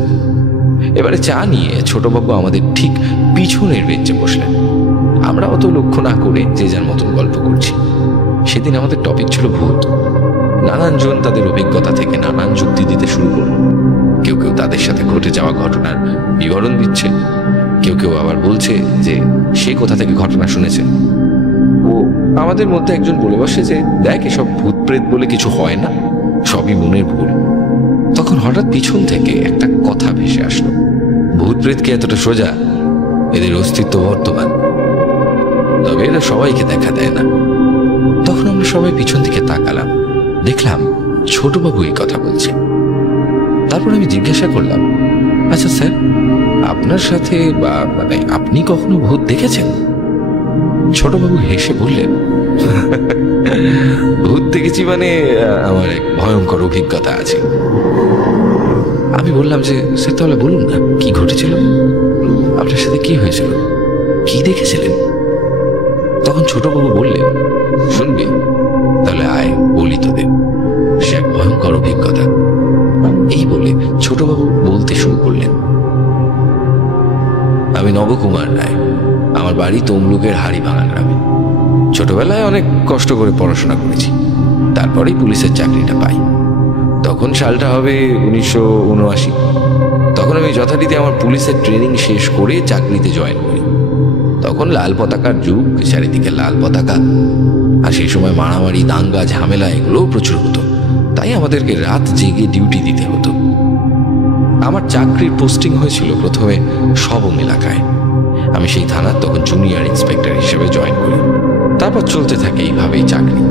এবারে চা নিয়ে ছোটবাবু আমাদের ঠিক পিছনের বেঞ্চে বসলেন। আমরা অত লক্ষ্য না করে যে যার মতন গল্প করছি। সেদিন আমাদের টপিক ছিল ভূত। নানান জন তাদের অভিজ্ঞতা থেকে নানান যুক্তি দিতে শুরু করল। কেউ কেউ তাদের সাথে ঘটে যাওয়া ঘটনার বিবরণ দিচ্ছে, কেউ কেউ আবার বলছে যে সে কোথা থেকে ঘটনা শুনেছে। ও আমাদের মধ্যে একজন বলে বসে যে দেখ, এসব ভূত প্রেত বলে কিছু হয় না, সবই মনের ভুল। তখন হঠাৎ পিছন থেকে একটা কথা ভেসে আসলো, ভূত প্রেত কি এতটা সোজা? এদের অস্তিত্ব বর্তমান, তবে এরা সবাইকে দেখা দেয় না। তখন আমরা সবাই পিছন দিকে তাকালাম, দেখলাম ছোটবাবু এই কথা বলছে। তারপর আমি জিজ্ঞাসা করলাম, আচ্ছা স্যার, আপনার সাথে বা মানে আপনি কখনো ভূত দেখেছেন? ছোটবাবু হেসে বললেন, ভূত দেখেছি মানে আমার এক ভয়ঙ্কর অভিজ্ঞতা আছে। আমি বললাম যে স্যার তাহলে বলুন না কি ঘটেছিল, আপনার সাথে কি হয়েছিল, কি দেখেছিলেন? তখন ছোটবাবু বললেন, শুনবি? তাহলে আয় বলি তোদের, সে এক ভয়ঙ্কর অভিজ্ঞতা। এই বলে ছোটবাবু বলতে শুরু করলেন, আমি নবকুমার রায়, আমার বাড়ি তমলুকের হাড়িভাঙা গ্রামে। ছোটবেলায় অনেক কষ্ট করে পড়াশোনা করেছি, তারপরেই পুলিশের চাকরিটা পাই। তখন সালটা হবে 1979। তখন আমি যথারীতি আমার পুলিশের ট্রেনিং শেষ করে চাকরিতে জয়েন করি। তখন লাল পতাকার যুগ, চারিদিকে লাল পতাকা, আর সেই সময় মারামারি, দাঙ্গা, ঝামেলা এগুলোও প্রচুর হতো, তাই আমাদেরকে রাত জেগে ডিউটি দিতে হতো। আমার চাকরির পোস্টিং হয়েছিল প্রথমে সবং এলাকায়। আমি সেই থানার তখন জুনিয়র ইন্সপেক্টর হিসেবে জয়েন করি। তারপর চলতে থাকে এইভাবেই চাকরি।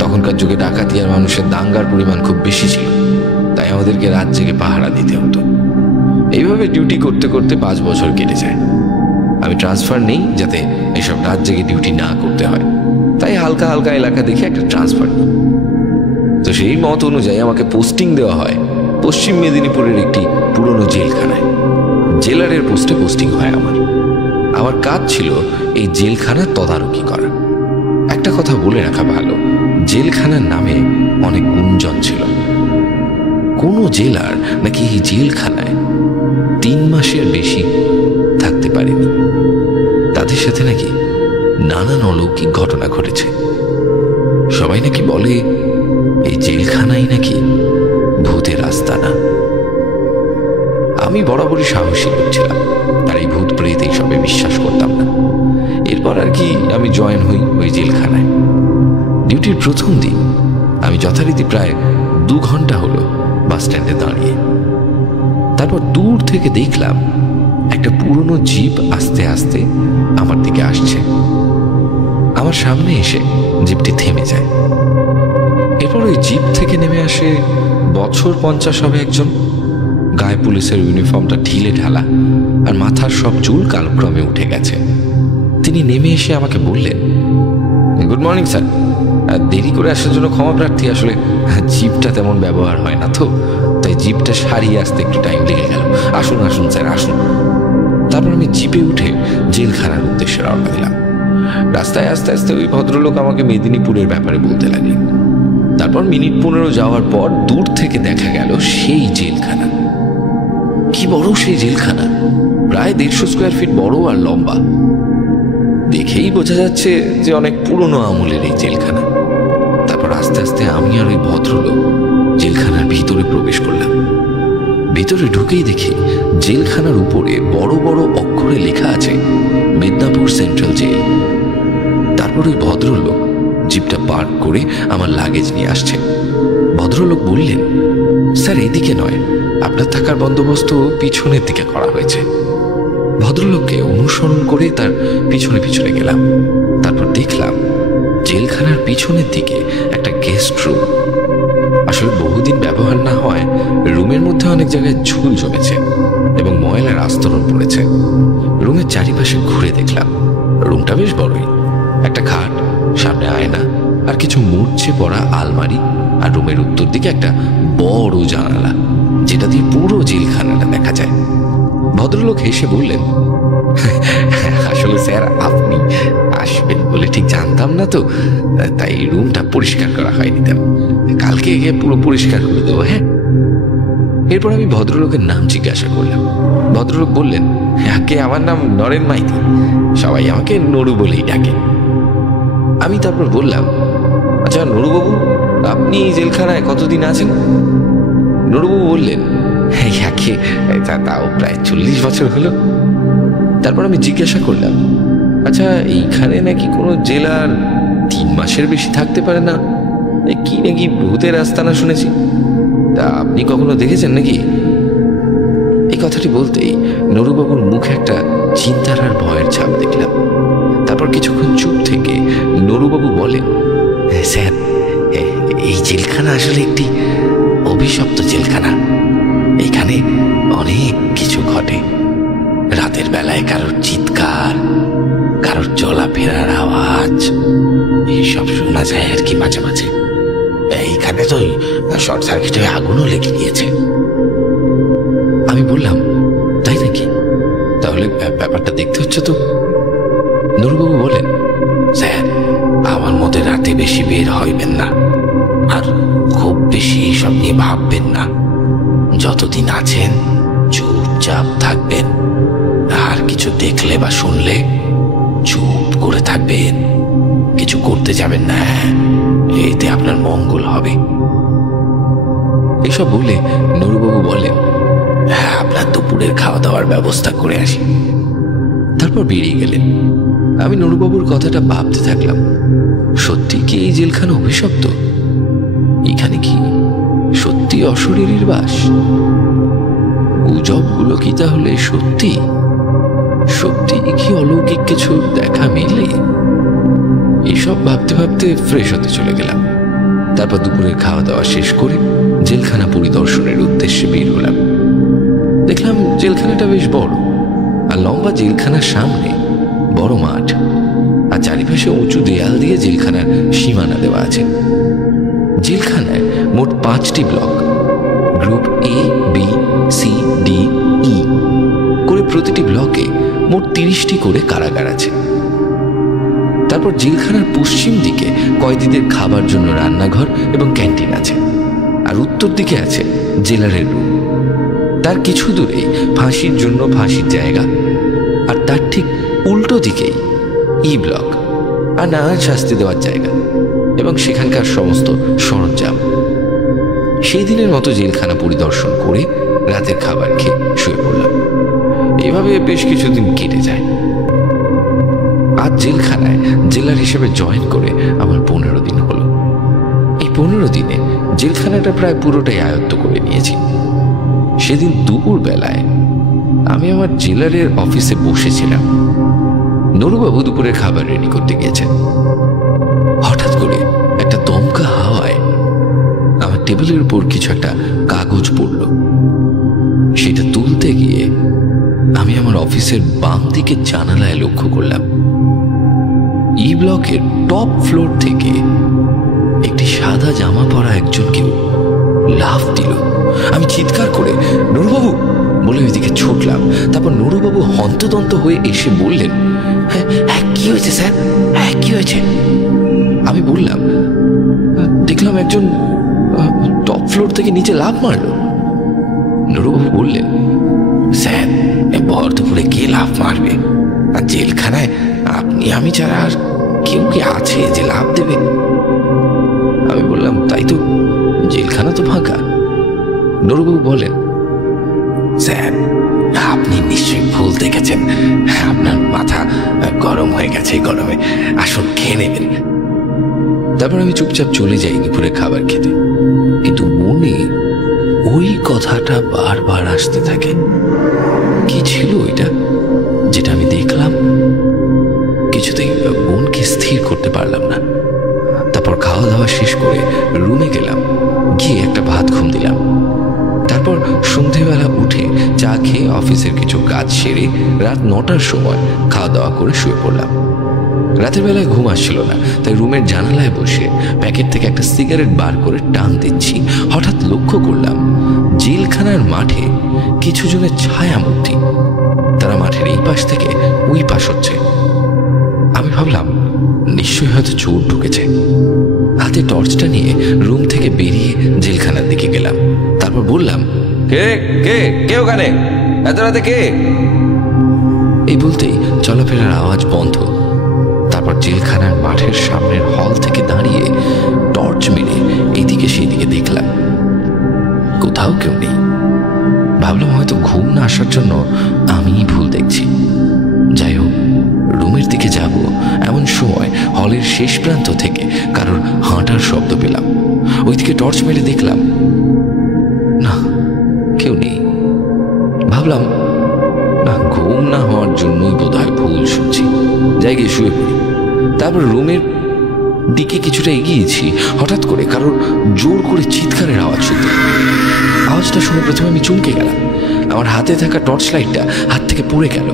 তখনকার যুগে ডাকাতি আর মানুষের দাঙ্গার পরিমাণ খুব বেশি ছিল, তাই আমাদেরকে রাত জেগে পাহারা দিতে হতো। এইভাবে ডিউটি করতে করতে 5 বছর কেটে যায়। আমি ট্রান্সফার নেই যাতে এসব রাত জেগে ডিউটি না করতে হয়, তাই হালকা হালকা এলাকা দেখে একটা ট্রান্সফার নিই। তো সেই মত অনুযায়ী আমাকে পোস্টিং দেওয়া হয় পশ্চিম মেদিনীপুরের একটি পুরনো জেলখানায়। জেলারের পোস্টে পোস্টিং হয় আমার। আমার কাজ ছিল এই জেলখানার তদারকি করা। একটা কথা বলে রাখা ভালো, জেলখানার নামে অনেক গুঞ্জন ছিল। কোনো জেলার নাকি এই জেলখানায় 3 মাসের বেশি থাকতে পারেনি। তাদের সাথে নাকি নানান অলৌকিক ঘটনা ঘটেছে। সবাই নাকি বলে এই জেলখানাই নাকি ভূতের আস্তানা। আমি বরাবরই সাহসী লোক ছিলাম, আর এই ভূত প্রেত এইসবে বিশ্বাস করতাম না। এরপর আর কি আমি জয়েন হই ওই জেলখানায়। ডিউটির প্রথম দিন আমি যথারীতি প্রায় 2 ঘন্টা হলো বাস স্ট্যান্ডে দাঁড়িয়ে। তারপর দূর থেকে দেখলাম একটা পুরনো জিপ আস্তে আস্তে আমার দিকে আসছে। আমার সামনে এসে জিপটি থেমে যায়। এরপর ওই জিপ থেকে নেমে আসে বছর 50 হবে একজন। গায়ে পুলিশের ইউনিফর্মটা ঢিলে ঢালা, আর মাথার সব চুল কালক্রমে উঠে গেছে। তিনি নেমে এসে আমাকে বললেন, গুড মর্নিং স্যার, দেরি করে আসার জন্য ক্ষমা প্রার্থী। আসলে জিপটা তেমন ব্যবহার হয় না তো, তাই জিপটা সারিয়ে আসতে একটু টাইম লেগে গেল। আসুন আসুন স্যার আসুন। তারপর আমি জিপে উঠে জেলখানার উদ্দেশ্যে রওনা দিলাম। রাস্তায় আস্তে আস্তে ওই ভদ্রলোক আমাকে মেদিনীপুরের ব্যাপারে বলতে লাগলেন। তারপর মিনিট 15 যাওয়ার পর দূর থেকে দেখা গেল সেই জেলখানা। কি বড় সেই জেলখানা, প্রায় 150 স্কোয়ার ফিট বড় আর লম্বা। দেখেই বোঝা যাচ্ছে যে অনেক পুরনো আমলের এই জেলখানা। তারপর আস্তে আস্তে আমি আর ওই ভদ্রলোক জেলখানার ভিতরে প্রবেশ করলাম। ভিতরে ঢুকেই দেখি জেলখানার উপরে বড় বড় অক্ষরে লেখা আছে মেদিনীপুর সেন্ট্রাল জেল। তারপর ওই ভদ্রলোক জিপটা পার্ক করে আমার লাগেজ নিয়ে আসছে। ভদ্রলোক বললেন, স্যার এদিকে নয়, আপনার থাকার বন্দোবস্ত পিছনের দিকে করা হয়েছে। ভদ্রলোককে অনুসরণ করে তার পিছনে পিছনে গেলাম। তারপর দেখলাম জেলখানার পিছনের দিকে একটা গেস্ট রুম। আসলে বহুদিন ব্যবহার না হয় রুমের মধ্যে অনেক জায়গায় ঝুল জমেছে এবং ময়লার আস্তরণ পড়েছে। রুমের চারিপাশে ঘুরে দেখলাম রুমটা বেশ বড়ই। একটা খাট, সামনে আয়না, আর কিছু মূর্ছে পড়া আলমারি, আর রুমের উত্তর দিকে একটা বড় জানালা, যেটা দিয়ে পুরো জেলখানাটা দেখা যায়। ভদ্রলোক হেসে বললেন, আসলে স্যার আপনি আসবেন বলে ঠিক জানতাম না তো, তাই রুমটা পরিষ্কার করা হয়নি। কালকে গিয়ে পুরো পরিষ্কার করে দেবো। হ্যাঁ। এরপর আমি ভদ্রলোকের নাম জিজ্ঞাসা করলাম। ভদ্রলোক বললেন, আগে আমার নাম নরেন মাইতি, সবাই আমাকে নড়ু বলেই ডাকে। আমি তারপর বললাম, আচ্ছা নড়ুবাবু, আপনি জেলখানায় কতদিন আছেন? নড়ুবাবু বললেন, তাও প্রায় 40 বছর হলো। তারপর আমি জিজ্ঞাসা করলাম, আচ্ছা এইখানে নাকি কোনো জেলার 3 মাসের বেশি থাকতে পারে না, কি নাকি ভূতের আস্তানা শুনেছি, তা আপনি কখনো দেখেছেন নাকি? এই কথাটি বলতেই নড়ুবাবুর মুখে একটা চিন্তার আর ভয়ের ছাপ দেখলাম। তারপর কিছুক্ষণ চুপ থেকে নড়ুবাবু বলেন, স্যার এই জেলখানা আসলে একটি অভিশপ্ত জেলখানা। এখানে অনেক কিছু ঘটে। রাতের বেলায় কারোর চিৎকার, কারোর চলাফেরার আওয়াজ, এইসব শোনা যায় আর কি মাঝে মাঝে। এইখানে তো শর্ট সার্কিট হয়ে আগুনও লেগে গিয়েছে। আমি বললাম, তাই নাকি? তাহলে ব্যাপারটা দেখতে হচ্ছে তো। নুরবাবু বলেন, স্যার, আমার মতে রাতে বেশি বের হইবেন না, আর খুব বেশি এইসব নিয়ে ভাববেন না। যতদিন আছেন চুপচাপ থাকবেন, আর কিছু দেখলে বা শুনলে চুপ করে থাকবেন, কিছু করতে যাবেন না, এতে আপনার মঙ্গল হবে। এসব বলে নুরবাবু বলেন, আপনার দুপুরের খাওয়া দাওয়ার ব্যবস্থা করে আসি। তারপর বেরিয়ে গেলেন। আমি নুরবাবুর কথাটা ভাবতে থাকলাম, সত্যি কি এই জেলখানা অভিশপ্ত? এখানে কি সত্যি অশরীরীর বাস? গুজবগুলো কি তাহলে সত্যি? সত্যি কি অলৌকিক কিছু দেখা মিলে? এসব ভাবতে ভাবতে ফ্রেশ হতে চলে গেলাম। তারপর দুপুরের খাওয়া দাওয়া শেষ করে জেলখানা পরিদর্শনের উদ্দেশ্যে বের হলাম। দেখলাম জেলখানাটা বেশ বড়, আর লম্বা জেলখানার সামনে বড় মাঠ, আর চারিপাশে উঁচু দেয়াল দিয়ে জেলখানার সীমানা দেওয়া আছে। জেলখানায় মোট 5টি block, group A, B, C, D, E করে প্রতিটি ব্লকে মোট 30টি করে কারাগার আছে। তারপর জেলখানার পশ্চিম দিকে কয়েদিদের খাবার জন্য রান্নাঘর এবং ক্যান্টিন আছে, আর উত্তর দিকে আছে জেলারের রুম। তার কিছু দূরেই ফাঁসির জন্য ফাঁসির জায়গা, আর তার ঠিক উল্টো দিকেই ই ব্লক, আর নানান শাস্তি দেওয়ার জায়গা এবং সেখানকার সমস্ত সরঞ্জাম। সেই দিনের মতো জেলখানা পরিদর্শন করে রাতের খাবার খেয়ে শুয়ে পড়লাম। এভাবে বেশ কিছুদিন কেটে যায়। আজ জেলখানায় জেলার হিসেবে জয়েন করে আমার 15 দিন হলো। এই 15 দিনে জেলখানাটা প্রায় পুরোটাই আয়ত্ত করে নিয়েছি। সেদিন দুপুর বেলায় আমি আমার জেলারের অফিসে বসেছিলাম। নুরবাবু দুপুরের খাবার রেডি করতে গিয়েছেন। হঠাৎ করে একটা দমকা হাওয়ায় আমার টেবিলের উপর কিছু একটা কাগজ পড়ল। সেটা তুলতে গিয়ে আমি আমার অফিসের বাম দিকে জানালায় লক্ষ্য করলাম, ই ব্লকের টপ ফ্লোর থেকে একটি সাদা জামা পরা একজন কেউ লাফ দিল। আমি চিৎকার করে নুরবাবু বলে ওইদিকে ছুটলাম। তারপর নুরবাবু হন্তদন্ত হয়ে এসে বললেন, হ্যাঁ, কি হয়েছে স্যার? হ্যাঁ, কি হয়েছে? আমি বললাম, দেখলাম একজন টপ ফ্লোর থেকে নিচে লাফ মারল। নুরবাবু বললেন, স্যার, ভর দুপুরে কে লাফ মারবে? আর জেলখানায় আপনি আমি ছাড়া আর কেউ কি আছে যে লাফ দেবে? আমি বললাম, তাই তো, জেলখানা তো ফাঁকা। নুরবাবু বলেন, স্যার, আপনি নিশ্চয়ই ভুল দেখেছেন। আপনার মাথা গরম হয়ে গেছে এই গরমে, আসুন খেয়ে নেবেন। তারপর আমি চুপচাপ চলে যাই দুপুরে খাবার খেতে, কিন্তু মনে ওই কথাটা বারবার আসতে থাকে। কি ছিল এটা যেটা আমি দেখলাম? কিছুতেই মনকে স্থির করতে পারলাম না। তারপর খাওয়া দাওয়া শেষ করে রুমে গেলাম, গিয়ে একটা ভাত ঘুম দিলাম। তারপর সন্ধেবেলা উঠে চা খেয়ে অফিসের কিছু কাজ সেরে রাত 9টার সময় খাওয়া দাওয়া করে শুয়ে পড়লাম। রাতের বেলায় ঘুম আসছিল না, তাই রুমের জানালায় বসে প্যাকেট থেকে একটা সিগারেট বার করে টান দিচ্ছি। হঠাৎ লক্ষ্য করলাম জেলখানার মাঠে কিছু জনের ছায়ামূর্তি। তারা মাঠের এই পাশ থেকে ওই পাশ হচ্ছে। আমি ভাবলাম নিশ্চয়ই হয়তো চোর ঢুকেছে। হাতে টর্চটা নিয়ে রুম থেকে বেরিয়ে জেলখানার দিকে গেলাম। তারপর বললাম, কে কে কে ওখানে? এত রাতে কে? এই বলতেই চলাফেরার আওয়াজ বন্ধ। তারপর জেলখানার মাঠের সামনের হল থেকে দাঁড়িয়ে টর্চ মেরে এইদিকে সেইদিকে দেখলাম, কোথাও কেউ নেই। ভাবলাম হয়তো ঘুম না আসার জন্য আমিই ভুল দেখছি। যাই হোক, রুমের দিকে যাব এমন সময় হলের শেষ প্রান্ত থেকে কারোর হাঁটার শব্দ পেলাম। ওইদিকে টর্চ মেরে দেখলাম, না, কেউ নেই। ভাবলাম না, ঘুম না হওয়ার জন্যই বোধহয় ভুল শুনছি, যাই গিয়ে শুয়ে পড়ি। তারপর রুমের দিকে কিছুটা এগিয়েছি, হঠাৎ করে কারোর জোর করে চিৎকারের আওয়াজ শুনতে। আওয়াজটা শুনে প্রথমে আমি চমকে গেলাম। আমার হাতে থাকা টর্চ লাইটটা হাত থেকে পড়ে গেল।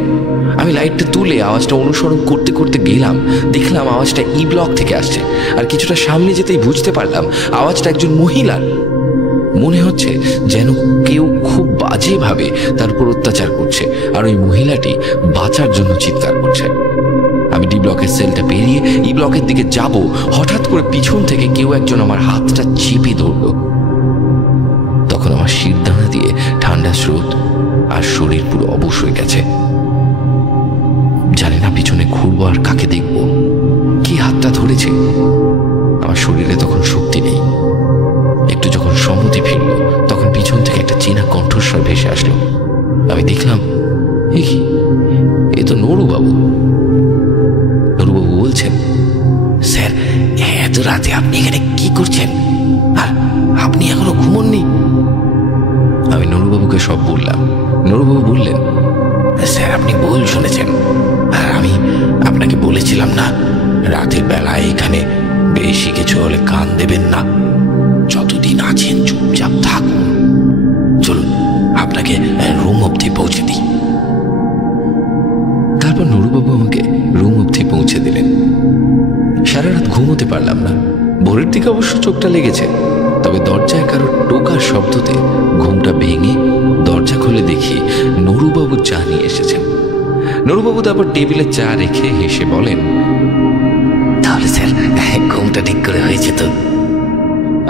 আমি লাইটটা তুলে আওয়াজটা অনুসরণ করতে করতে গেলাম। দেখলাম আওয়াজটা ই ব্লক থেকে আসছে, আর কিছুটা সামনে যেতেই বুঝতে পারলাম আওয়াজটা একজন মহিলার। মনে হচ্ছে যেন কেউ খুব বাজেভাবে তার উপর অত্যাচার করছে, আর ওই মহিলাটি বাঁচার জন্য চিৎকার করছে। আমি ডি ব্লকের সেলটা পেরিয়ে ই ব্লকের দিকে যাব, হঠাৎ করে পিছন থেকে কেউ একজন আমার হাতটা চেপে ধরল। তখন আমার শিরদাঁড়া দিয়ে ঠান্ডা স্রোত, আর শরীর পুরো অবশ হয়ে গেছে। জানি না পিছনে ঘুরবো আর কাকে দেখবো, কি হাতটা ধরেছে। আমার শরীরে তখন শক্তি নেই। একটু যখন সম্মতি ফিরল, তখন পিছন থেকে একটা চেনা কণ্ঠস্বর ভেসে আসলো। আমি দেখলাম, এ তো নরুবাবু। নরুবাবু বলছেন, স্যার, এত রাতে আপনি এখানে কি করছেন? আর আপনি এখনো ঘুমোননি? আমি নরুবাবুকে সব বললাম। নরুবাবু বললেন, স্যার, আপনি ভুল শুনেছেন। আর আমি আপনাকে বলেছিলাম না, রাতের বেলায় এখানে বেশি কিছু হলে কান দেবেন না। যতদিন আছেন চুপচাপ থাকুন। চলুন, আপনাকে রুম অবধি পৌঁছে দিই। তারপর নরুবাবু আমাকে রুম অবধি পৌঁছে দিলেন। সারা রাত ঘুমোতে পারলাম না। ভোরের দিকে অবশ্য চোখটা লেগেছে, তবে দরজায় কারোর টোকার শব্দতে ঘুমটা ভেঙে দরজা খুলে দেখি নরুবাবু চা নিয়ে এসেছেন। নরুবাবু তারপর টেবিলে চা রেখে হেসে বলেন, তাহলে স্যার, ঘুমটা ঠিক করে হয়েছে তো?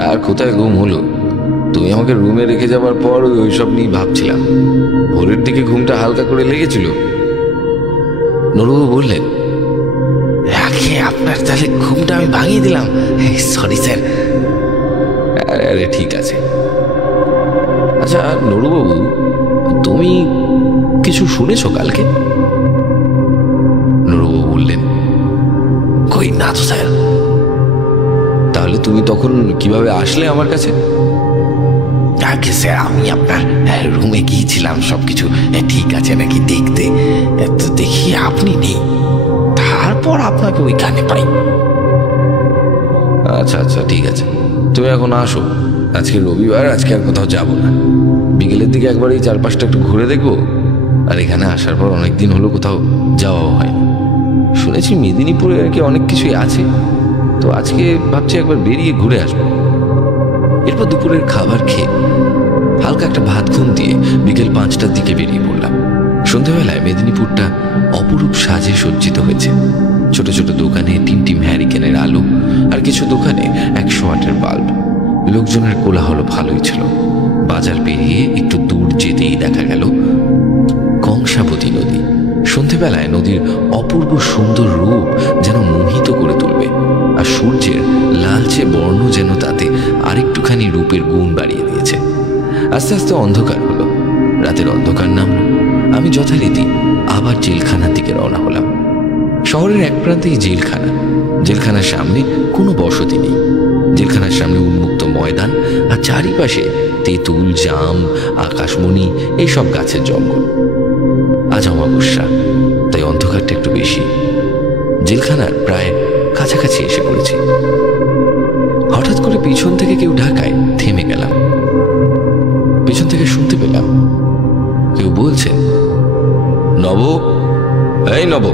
আর কোথায় ঘুম হলো? তুমি আমাকে রুমে রেখে যাবার পর ওইসব নিয়ে ভাবছিলাম। ভোরের দিকে ঘুমটা হালকা করে লেগেছিল। নরুবাবু বললেন, আগে আপনার তাহলে ঘুমটা আমি ভাঙিয়ে দিলাম। Sorry sir. আরে ঠিক আছে। আচ্ছা নরুবাবু, তুমি কিছু শুনেছো কালকে? নরুবাবু বললেন, কই না তো স্যার। তাহলে তুমি তখন কিভাবে আসলে আমার কাছে? আগে স্যার, আমি আপনার রুমে গিয়েছিলাম সবকিছু ঠিক আছে নাকি দেখতে। তো দেখি আপনি নেই, তারপর আপনাকে ওইখানে পাই। আচ্ছা আচ্ছা ঠিক আছে, তুমি এখন আসো। আজকে রবিবার, আজকে আর কোথাও যাবো না। বিকেলের দিকে একবার এই চারপাশটা একটু ঘুরে দেখবো। আর এখানে আসার পর অনেকদিন হলো কোথাও যাওয়াও হয়। শুনেছি মেদিনীপুরে আর কি অনেক কিছুই আছে, তো আজকে ভাবছি একবার বেরিয়ে ঘুরে আসবো। এরপর দুপুরের খাবার খেয়ে হালকা একটা ভাত ঘুম দিয়ে বিকেল 5টার দিকে বেরিয়ে পড়লাম। সন্ধ্যাবেলায় মেদিনীপুরটা অপরূপ সাজে সজ্জিত হয়েছে। ছোট ছোট দোকানে টিম হ্যারিকেনের আলো, আর কিছু দোকানে 100 ওয়াটের বাল্ব। লোকজনের কোলাহল ভালোই ছিল। বাজার পেরিয়ে একটু দূর যেতেই দেখা গেল কংসাবতী নদী। সন্ধ্যেবেলায় নদীর অপূর্ব সুন্দর রূপ যেন মোহিত করে তুলবে, আর সূর্যের লালচে বর্ণ যেন তাতে আরেকটুখানি রূপের গুণ বাড়িয়ে দিয়েছে। আস্তে আস্তে অন্ধকার হলো, রাতের অন্ধকার নামল। আমি যথারীতি আবার জেলখানার দিকে রওনা হলাম। শহরের এক প্রান্তেই জেলখানা। জেলখানার সামনে কোনো বসতি নেই। জেলখানার সামনে উন্মুক্ত ময়দান, আর চারিপাশে তেঁতুল, জাম, আকাশমণি এইসব গাছের জঙ্গল। আজ অমাবস্যা, তাই অন্ধকারটা একটু বেশি। জেলখানার প্রায় কাছাকাছি এসে পড়েছি। হঠাৎ করে পিছন থেকে কেউ ঢাকায় থেমে গেলাম। পিছন থেকে শুনতে পেলাম কেউ বলছে, নব, এই নব।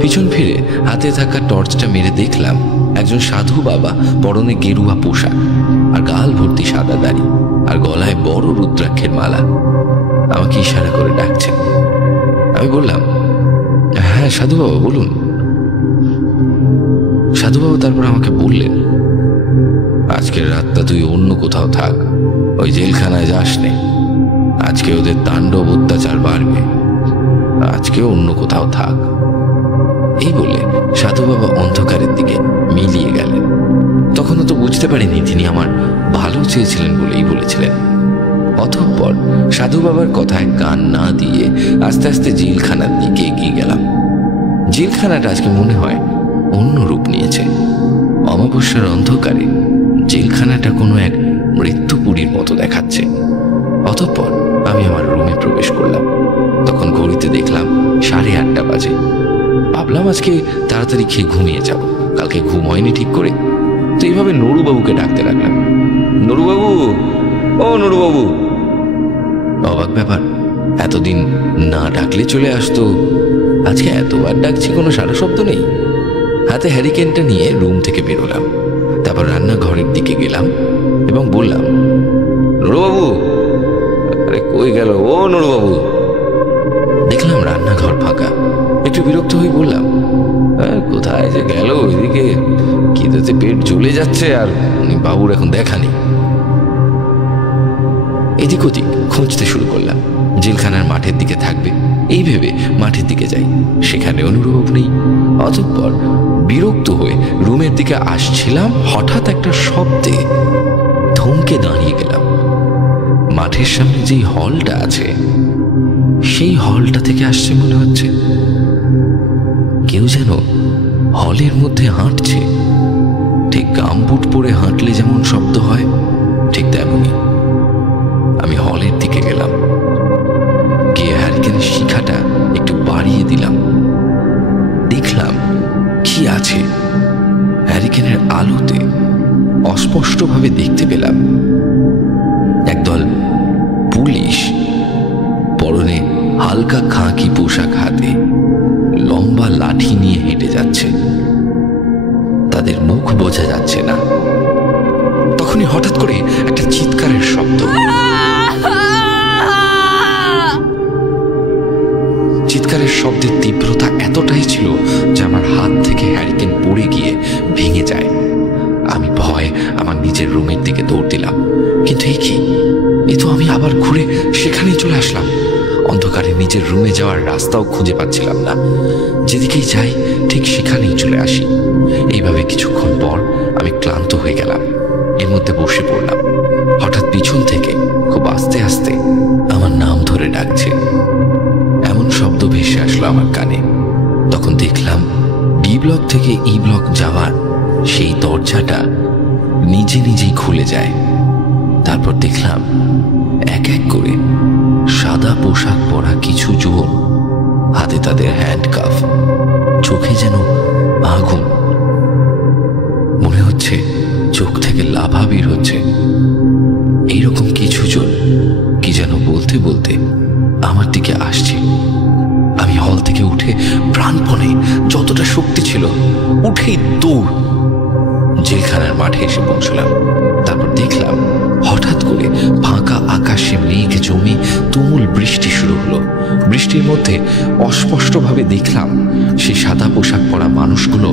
পিছন ফিরে হাতে থাকা টর্চটা মেরে দেখলাম একজন সাধু বাবা, পরনে গেরুয়া পোশাক আর গাল ভর্তি সাদা দাড়ি, আর গলায় বড় রুদ্রাক্ষের মালা। আমাকে ইশারা করে ডাকছেন। আমি বললাম, হ্যাঁ সাধু বাবা বলুন। সাধু বাবা তারপর আমাকে বললেন, আজকের রাতটা তুই অন্য কোথাও থাক, ওই জেলখানায় যাস নে। আজকে ওদের তাণ্ডব অত্যাচার বাড়বে, আজকে অন্য কোথাও থাক। এই বলে সাধু বাবা অন্ধকারের দিকে মিলিয়ে গেলেন। তখনও তো বুঝতে পারিনি তিনি আমার ভালো চেয়েছিলেন বলেই বলেছিলেন। অতঃপর সাধু বাবার কথায় কান না দিয়ে আস্তে আস্তে জেলখানার দিকে এগিয়ে গেলাম। জেলখানাটা আজকে মনে হয় অন্য রূপ নিয়েছে। অমাবস্যার অন্ধকারে জেলখানাটা কোনো এক মৃত্যুপুরীর মতো দেখাচ্ছে। অতঃপর আমি আমার রুমে প্রবেশ করলাম। তখন ঘড়িতে দেখলাম 8:30 বাজে। ভাবলাম আজকে তাড়াতাড়ি খেয়ে ঘুমিয়ে যাব, কালকে ঘুম হয়নি ঠিক করে। তো এইভাবে নরুবাবুকে ডাকতে লাগলাম, নরুবাবু, ও নরুবাবু। অবাক ব্যাপার, এতদিন না ডাকলে চলে আসতো, আজকে এতবার ডাকছি কোনো সারা শব্দ নেই। হাতে হ্যারিকেনটা নিয়ে রুম থেকে বেরোলাম। তারপর রান্নাঘরের দিকে গেলাম এবং বললাম, নুরুবাবু, আরে কই গেল ও নুরুবাবু? দেখলাম রান্নাঘর ফাঁকা। একটু বিরক্ত হয়ে বললাম, কোথায় যে গেল? ওইদিকে খিদেতে পেট জ্বলে যাচ্ছে, আর বাবুর এখন দেখা নেই। এদিক ওদিক খুঁজতে শুরু করলাম। জেলখানার মাঠের দিকে থাকবে এই ভেবে মাঠের দিকে যাই, সেখানে অনুভব নেই। অতঃপর বিরক্ত হয়ে রুমের দিকে আসছিলাম, হঠাৎ একটা শব্দে থমকে দাঁড়িয়ে গেলাম। মাঠের সামনে যেই হলটা আছে সেই হলটা থেকে আসছে মনে হচ্ছে। কেউ যেন হলের মধ্যে হাঁটছে, ঠিক গামবুট পরে হাঁটলে যেমন শব্দ হয় ঠিক তেমনই। আমি হলের দিকে গেলাম, গিয়ে হ্যারিকেনের শিখাটা একটু বাড়িয়ে দিলাম। দেখলাম কি আছে। হ্যারিকেনের আলোতে অস্পষ্টভাবে দেখতে পেলাম একদল পুলিশ, পরনে হালকা খাঁকি পোশাক, হাতে লম্বা লাঠি নিয়ে হেঁটে যাচ্ছে। তাদের মুখ বোঝা যাচ্ছে না। তখনই হঠাৎ করে একটা চিৎকারের শব্দ। চিৎকারের শব্দের তীব্রতা এতটাই ছিল যে আমার হাত থেকে হ্যারিকেন পড়ে গিয়ে ভেঙে যায়। আমি ভয়ে আমার নিজের রুমের দিকে দৌড় দিলাম, কিন্তু এই তো আমি আবার ঘুরে সেখানেই চলে আসলাম। অন্ধকারে নিজের রুমে যাওয়ার রাস্তাও খুঁজে পাচ্ছিলাম না। যেদিকেই যাই ঠিক সেখানেই চলে আসি। এইভাবে কিছুক্ষণ পর আমি ক্লান্ত হয়ে গেলাম, এর মধ্যে বসে পড়লাম। হঠাৎ পিছন থেকে খুব আস্তে আস্তে আমার নাম ধরে ডাকছে। এমন শব্দ ভেসে আসলো আমার কানে। তখন দেখলাম ডি ব্লক থেকে ই ব্লক যাওয়ার সেই দরজাটা নিজে নিজেই খুলে যায়। তারপর দেখলাম এক এক করে সাদা পোশাক পরা কিছু জন, হাতে তাদের হ্যান্ডকাফ, চোখে যেন আগুন, মনে হচ্ছে চোখ থেকে লাভা বের হচ্ছে। এইরকম কিছু জন কি যেন বলতে বলতে আমার দিকে আসছে। আমি হল থেকে উঠে প্রাণপণে যতটা শক্তি ছিল উঠেই দৌড় জেলখানার মাঠে এসে পৌঁছলাম। তারপর দেখলাম হঠাৎ করে ফাঁকা আকাশে মেঘ জমে তুমুল বৃষ্টি শুরু হলো। বৃষ্টির মধ্যে অস্পষ্টভাবে দেখলাম সেই সাদা পোশাক পরা মানুষগুলো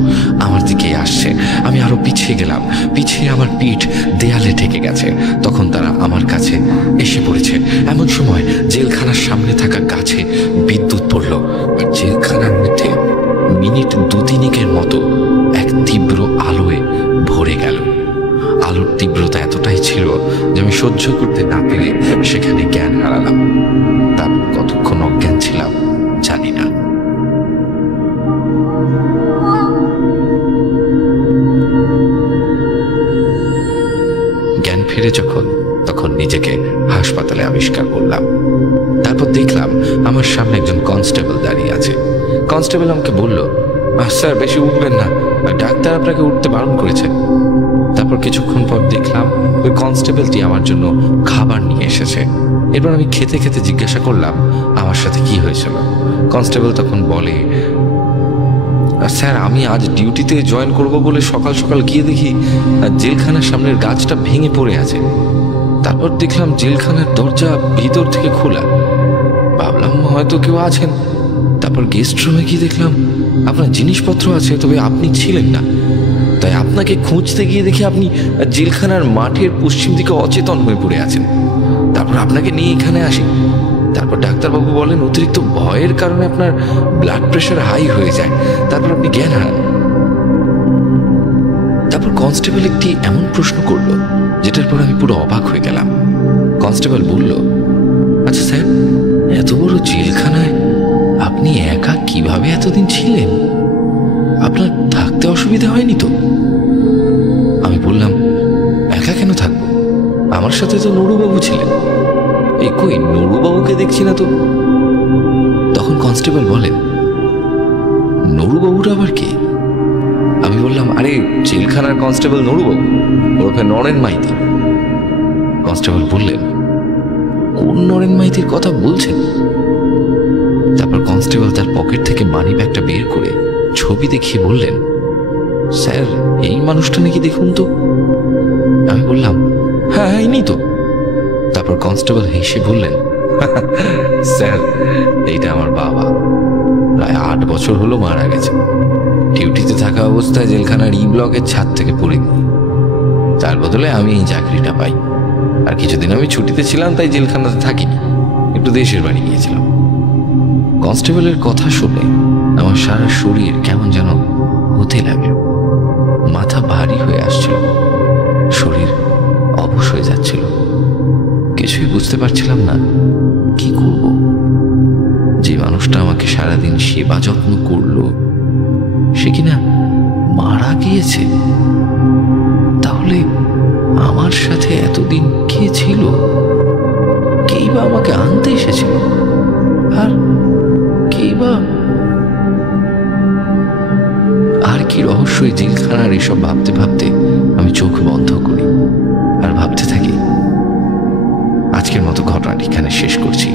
আমার দিকে আসছে। আমি আরো পিছিয়ে গেলাম, পিছিয়ে আমার পিঠ দেয়ালে ঠেকে গেছে। তখন তারা আমার কাছে এসে পড়েছে। এমন সময় জেলখানার সামনে থাকা গাছে বিদ্যুৎ পড়ল, আর জেলখানার মধ্যে মিনিট দুতিনেকের মতো এক তীব্র আলোয় ভরে গেল। আলোর তীব্রতা এতটাই ছিল যে আমি সহ্য করতে না পেরে সেখানে জ্ঞান হারালাম। তারপর কতক্ষণ অজ্ঞান ছিলাম জানি না। জ্ঞান ফিরে যখন, তখন নিজেকে হাসপাতালে আবিষ্কার করলাম। তারপর দেখলাম আমার সামনে একজন কনস্টেবল দাঁড়িয়ে আছে। কনস্টেবল আমাকে বলল, স্যার বেশি উঠবেন না, ডাক্তার আপনাকে উঠতে বারণ করেছে। তারপর কিছুক্ষণ পর দেখলাম ওই কনস্টেবলটি আমার জন্য খাবার নিয়ে এসেছে। এরপর আমি খেতে খেতে জিজ্ঞাসা করলাম আমার সাথে কি হয়েছিল। কনস্টেবল তখন বলে, স্যার আমি আজ ডিউটিতে জয়েন করব বলে সকাল সকাল গিয়ে দেখি জেলখানার সামনের গাছটা ভেঙে পড়ে আছে। তারপর দেখলাম জেলখানার দরজা ভিতর থেকে খোলা। ভাবলাম হয়তো কেউ আছেন। তারপর গেস্ট রুমে গিয়ে দেখলাম আপনার জিনিসপত্র আছে, তবে আপনি ছিলেন না। তাই আপনাকে খুঁজতে গিয়ে দেখি আপনি জেলখানার মাঠের পশ্চিম দিকে অচেতন হয়ে পড়ে আছেন। তারপর আপনাকে নিয়ে এখানে আসি। তারপর ডাক্তারবাবু বলেন অতিরিক্ত ভয়ের কারণে আপনার ব্লাড প্রেশার হাই হয়ে যায়, তারপর আপনি জ্ঞান হারান। তারপর কনস্টেবল একটি এমন প্রশ্ন করলো যেটার পর আমি পুরো অবাক হয়ে গেলাম। কনস্টেবল বলল, আচ্ছা স্যার, এত বড় জেলখানায় আপনি একা কিভাবে এতদিন ছিলেন? আপনার থাকতে অসুবিধা হয়নি তো? আমি বললাম, একা কেন থাকবো, আমার সাথে তো নুরুবাবু ছিলেন। এই কই, নুরুবাবুকে দেখছি না তো। তখন কনস্টেবল বলেন, নুরুবাবুরা আবার কি? আমি বললাম, আরে জেলখানার কনস্টেবল নুরুবাবু, ওরফে নরেন মাইতি। কনস্টেবল বললেন, কোন নরেন মাইতির কথা বলছেন? তারপর কনস্টেবল তার পকেট থেকে মানি ব্যাগটা বের করে ছবি দেখিয়ে বললেন, স্যার এই মানুষটা নাকি, দেখুন তো। আমি বললাম, হ্যাঁ ইনি তো। তারপর কনস্টেবল হেসে বললেন, স্যার, এইটা আমার বাবা। প্রায় 8 বছর হলো মারা গেছে। ডিউটিতে থাকা অবস্থায় জেলখানার ব্লকের ছাদ থেকে পড়ে গিয়ে। তার বদলে আমি এই চাকরিটা পাই। আর কিছুদিন আমি ছুটিতে ছিলাম, তাই জেলখানাতে থাকিনি, একটু দেশের বাড়ি গিয়েছিলাম। কনস্টেবলের কথা শুনে আমার সারা শরীর কেমন যেন হতে লাগলো। মাথা ভারী হয়ে আসছিল, শরীর অবশ হয়ে যাচ্ছিল। কিছুই বুঝতে পারছিলাম না কি করব। যে মানুষটা আমাকে সারাদিন সেবা যত্ন করলো, সে কিনা মারা গিয়েছে। তাহলে আমার সাথে এতদিন কে ছিল? কেই বা আমাকে আনতে এসেছিল? আর কেই বা আর কি রহস্যই জেলখানার এসব ভাবতে ভাবতে আমি চোখ বন্ধ করি আর ভাবতে থাকি। আজকের মতো ঘটনাটি এখানে শেষ করছি।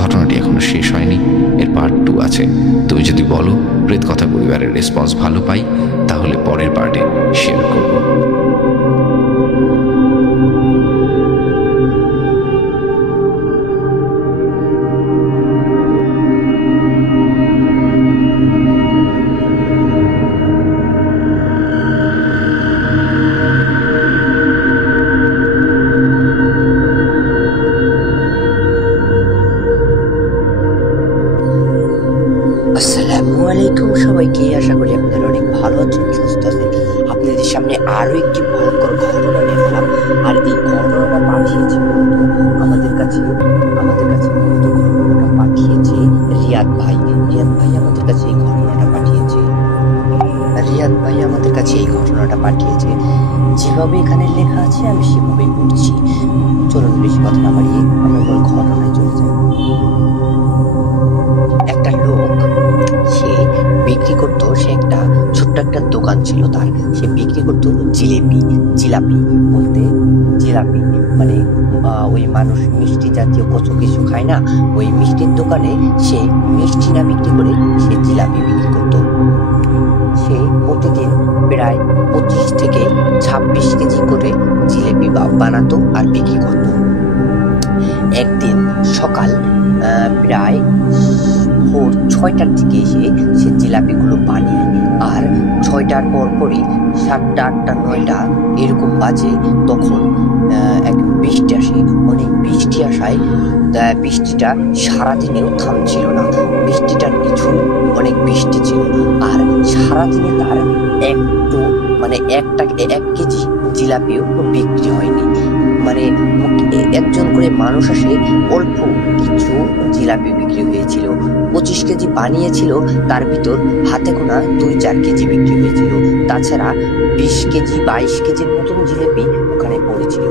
ঘটনাটি এখনো শেষ হয়নি, এর পার্ট 2 আছে। তুমি যদি বলো প্রেত কথা পরিবারের রেসপন্স ভালো পাই, তাহলে পরের পার্টে শেয়ার করব। আসসালামু আলাইকুম সবাইকে। আশা করি আপনারা অনেক ভালো আছেন, সুস্থ আছেন। আপনাদের সামনে আরো একটি ভয়ঙ্কর ঘটনা নিয়ে এলাম। আর এই ঘটনাটা পাঠিয়েছে আমাদের কাছে মূলত ঘটনাটা পাঠিয়েছে রিয়াদ ভাই। রিয়াদ ভাই আমাদের কাছে এই ঘটনাটা পাঠিয়েছে। যেভাবে এখানে লেখা আছে আমি সেভাবেই পড়ছি। চলুন বেশি কথা না বাড়িয়ে আমরা ঘটনায় চলে যাই। একটা লোক, সে বিক্রি করতো, সে একটা ছোট্ট একটা দোকান ছিল তার। সে বিক্রি করতো জিলাপি বলতে জিলাপি মানে ওই মানুষ মিষ্টি জাতীয় কচু কিছু খায় না, ওই মিষ্টির দোকানে সে মিষ্টি না বিক্রি করে সে জিলাপি বিক্রি করতো। সে প্রতিদিন প্রায় 25 থেকে 26 কেজি করে জিলাপি বানাতো আর বিক্রি করতো। একদিন সকাল প্রায় ভোর 6টার দিকে এসে সে জিলাপিগুলো বানিয়ে, আর 6টার পরপরই 7টা 8টা 9টা এরকম বাজে, তখন এক বৃষ্টি আসে। অনেক বৃষ্টি আসায় বৃষ্টিটা সারাদিনেও থামছিল না। বৃষ্টিটার কিছু অনেক বৃষ্টি ছিল, আর সারাদিনে তার একটু মানে 1 কেজি জিলাপিও বিক্রি হয়নি। মানে একজন করে মানুষ আসে, অল্প কিছু জিলাপি বিক্রি হয়েছিল। 25 কেজি বানিয়েছিল, তার ভিতর হাতে গোনা 2-4 কেজি বিক্রি হয়েছিল। তাছাড়া 20 কেজি 22 কেজির মতন জিলাপি ওখানে পড়েছিল।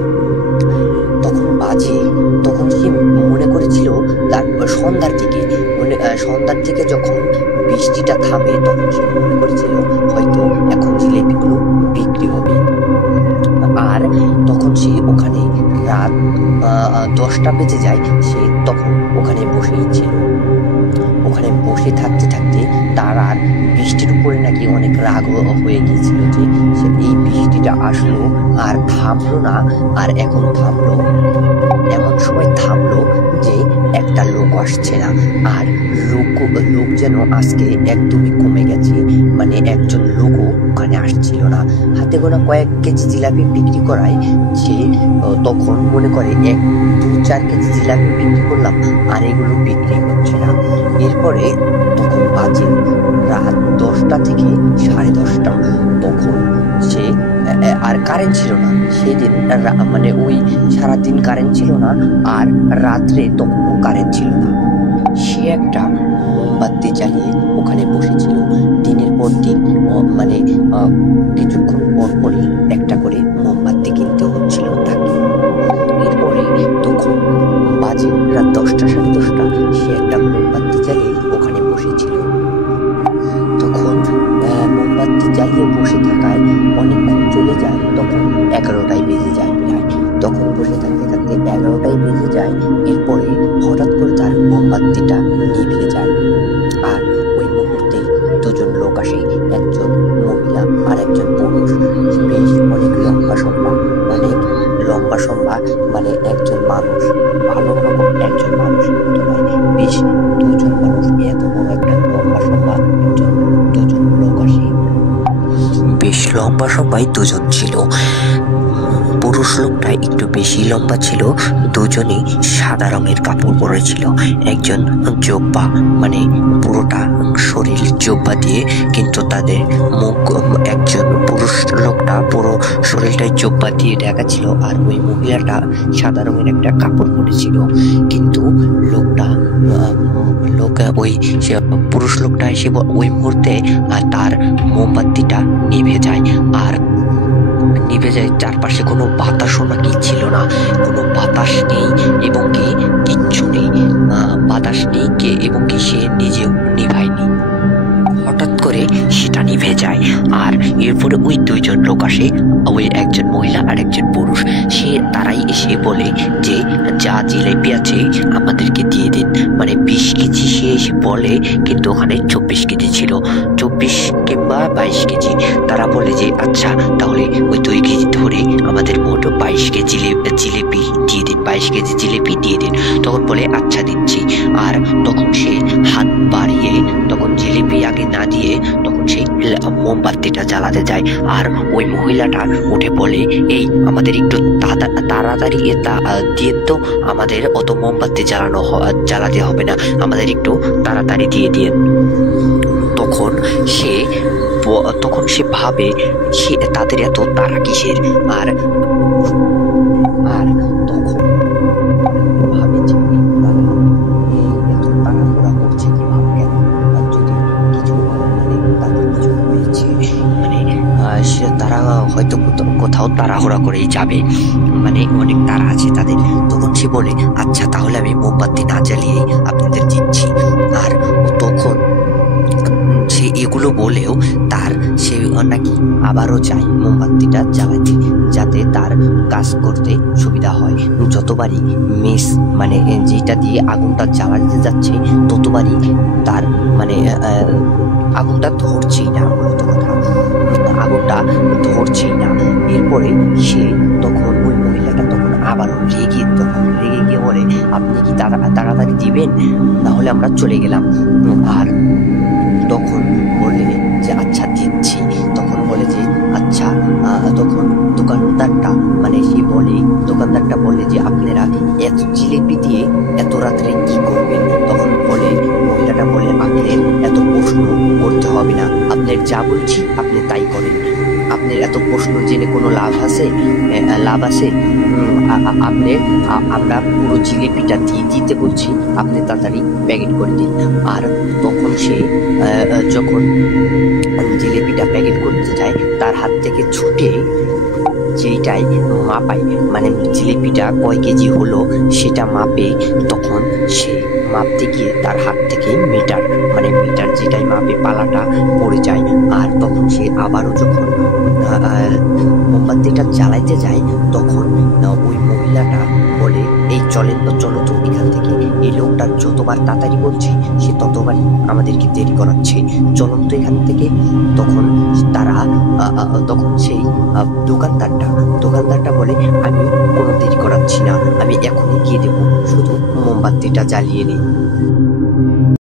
তখন সে মনে করেছিল সন্ধ্যার দিকে যখন বৃষ্টিটা থামে, তখন সে মনে করেছিল হয়তো এখন জিলাপিগুলো বিক্রি হবে। আর তখন সে ওখানে রাত 10টা বেজে যায়, সে তখন ওখানে বসেই ছিল। ওখানে বসে থাকতে থাকতে তার আর বৃষ্টির উপরে নাকি অনেক রাগ হয়ে গিয়েছিল যে সে এই বৃষ্টিটা আসলো আর থামলো না। আর এখন থামলো, এমন সময় থামলো যে একটা লোক আসছে না। আর লোক যেন আজকে একদমই কমে গেছে, মানে একজন লোকও ওখানে আসছিল না। হাতে গোনা কয়েক কেজি জিলাপি বিক্রি করায় সে তখন মনে করে 1-2-4 কেজি জিলাপি বিক্রি করলাম, আর এগুলো বিক্রি হচ্ছে না। এরপরে তখন বাজে রাত 10টা থেকে 10:30। তখন সে আর কারেন্ট ছিল না সেদিন, মানে ওই সারাদিন কারেন্ট ছিল না, আর রাত্রে তখনও কারেন্ট ছিল না। সে একটা মোমবাতি জ্বালিয়ে ওখানে বসেছিল। দিনের পর দিন মানে কিছুক্ষণ পরপরই একটা করে মোমবাতি কিনতে হচ্ছিল তাকে। এরপরে তখন বাজে রাত 10টা 10:30, সে একটা মোমবাতি জ্বালিয়ে ওখানে বসেছিল। তখন মোমবাতি জ্বালিয়ে বসে থাকায় অনেকক্ষণ চলে যায়, তখন 11টাই বেজে যায় প্রায়। তখন বসে থাকতে থাকতে 11টাই বেজে যায়। এরপরে হঠাৎ করে তার মোমবাতিটা নিভে যায়, আর ওই মুহূর্তে দুজন লোক আসে, একজন মহিলা আর একজন পুরুষ। বেশ অনেক লম্বা সম্বা মানে একজন মানুষ, ভালো রকম একজন মানুষের মতো নয়, বেশ দুজন মানুষ, এত বড় একটা লম্বা সম্ভা দুজন লোক আসে। বেশ লম্বা সবাই দুজন ছিল। পুরুষ লোকটা একটু বেশি লম্বা ছিল, দুজনেই সাদা রঙের কাপড় পরেছিল। একজন জোব্বা, মানে পুরোটা শরীর জোব্বা দিয়ে, কিন্তু তাদের মুখ, একজন পুরুষ লোকটা পুরো শরীরটাই জোব্বা দিয়ে ঢাকা ছিল, আর ওই মহিলাটা সাদা রঙের একটা কাপড় পরেছিল। কিন্তু ওই পুরুষ লোকটা এসে ওই মুহূর্তে তার মোমবাতিটা নিভে যায়, আর নিভে যায়। চারপাশে কোনো বাতাসও নাকি ছিল না, কোনো বাতাস নেই এবং কি কিচ্ছু নেই, বাতাস নেই এবং কি সে নিজেও নিভায়নি। হঠাৎ করে সেটা নিভে যায়, আর এরপরে ওই দুইজন লোক আসে, ওই একজন মহিলা আর একজন পুরুষ। তারাই এসে বলে যে যা জিলেপি আছে আমাদেরকে দিয়ে দিন, মানে 20 কেজি সে এসে বলে, কিন্তু ওখানে 24 কেজি ছিল, 24 কিংবা 22 কেজি। তারা বলে যে আচ্ছা তাহলে ওই 2 কেজি ধরে আমাদের মোট 22 কেজি জিলেপি দিয়ে দিন, 22 কেজি জিলেপি দিয়ে দিন। তখন বলে আচ্ছা দিচ্ছি। আর তখন সে হাত বাড়িয়ে, তখন জিলিপি আগে না দিয়ে তখন সেই মোমবাতিটা জ্বালাতে যায়, আর ওই মহিলাটা উঠে বলে এই আমাদের একটু তাড়াতাড়ি দিয়ে তো, আমাদের অত মোমবাতি জ্বালাতে হবে না, আমাদের একটু তাড়াতাড়ি দিয়ে দিয়ে। তখন সে ভাবে তাদের এত তাড়া কিসের, আর তখন ভাবে যে তারা এত তাড়াহুড়া করছে কিভাবে, কেন, যদি কিছু মানে তাদের কিছু হয়েছে, মানে তারা হয়তো কোথাও তাড়াহুড়া করেই যাবে, মানে অনেক তাড়া আছে তাদের। তখন সে বলে আচ্ছা তাহলে আমি মোমবাতি না জ্বালিয়েই আপনাদের দিচ্ছি। আর তখন সে এগুলো বলেও সে নাকি আবারও চায় মোমবাতিটা জ্বালাতে, যাতে তার কাজ করতে সুবিধা হয়। যতবারই মানে যেটা দিয়ে আগুনটা জ্বালাতে যাচ্ছে, ততবারই তার মানে আগুনটা ধরছেই না, মূলত কথা আগুনটা ধরছেই না। এরপরে সে তখন ওই মহিলাটা তখন আবারও রেগে গিয়ে বলে আপনি কি তাড়াতাড়ি দিবেন, নাহলে আমরা চলে গেলাম। আর তখন বলে যে আচ্ছা দিচ্ছি। তখন বলে যে আচ্ছা, তখন দোকানদারটা বলে যে আপনারা এত জিলিপি দিয়ে এত রাত্রে কি করবেন। তখন মহিলাটা বলে আপনার এত প্রশ্ন করতে হবে না, আপনার যা বলছি আপনি তাই করেন, আপনার এত প্রশ্ন জেনে কোনো লাভ আছে? আমরা পুরো জিলিপিটা দিয়ে দিতে বলছি, আপনি তাড়াতাড়ি প্যাকেট করে দিন। আর তখন সে যখন জিলিপিটা প্যাকেট করতে যায়, তার হাত থেকে ছুটে যেইটাই মাপায়, মানে জিলিপিটা কয় কেজি হলো সেটা মাপে, তখন সে মাপতে গিয়ে তার হাত থেকে মিটার যেটাই মাপে পালাটা পড়ে যায়। আর তখন সে আবারও যখন মোমবাতিটা জ্বালাইতে যায়, তখন ওই মহিলাটা বলে এই চলো তো এখান থেকে, এই লোকটা যতবার তাড়াতাড়ি বলছে সে ততবারই আমাদেরকে দেরি করাচ্ছে, চলুন তো এখান থেকে। তখন সেই দোকানদারটা বলে আমি কোনো দেরি করাচ্ছি না, আমি এখনই গিয়ে দেবো, শুধু মোমবাতিটা জ্বালিয়ে নেই।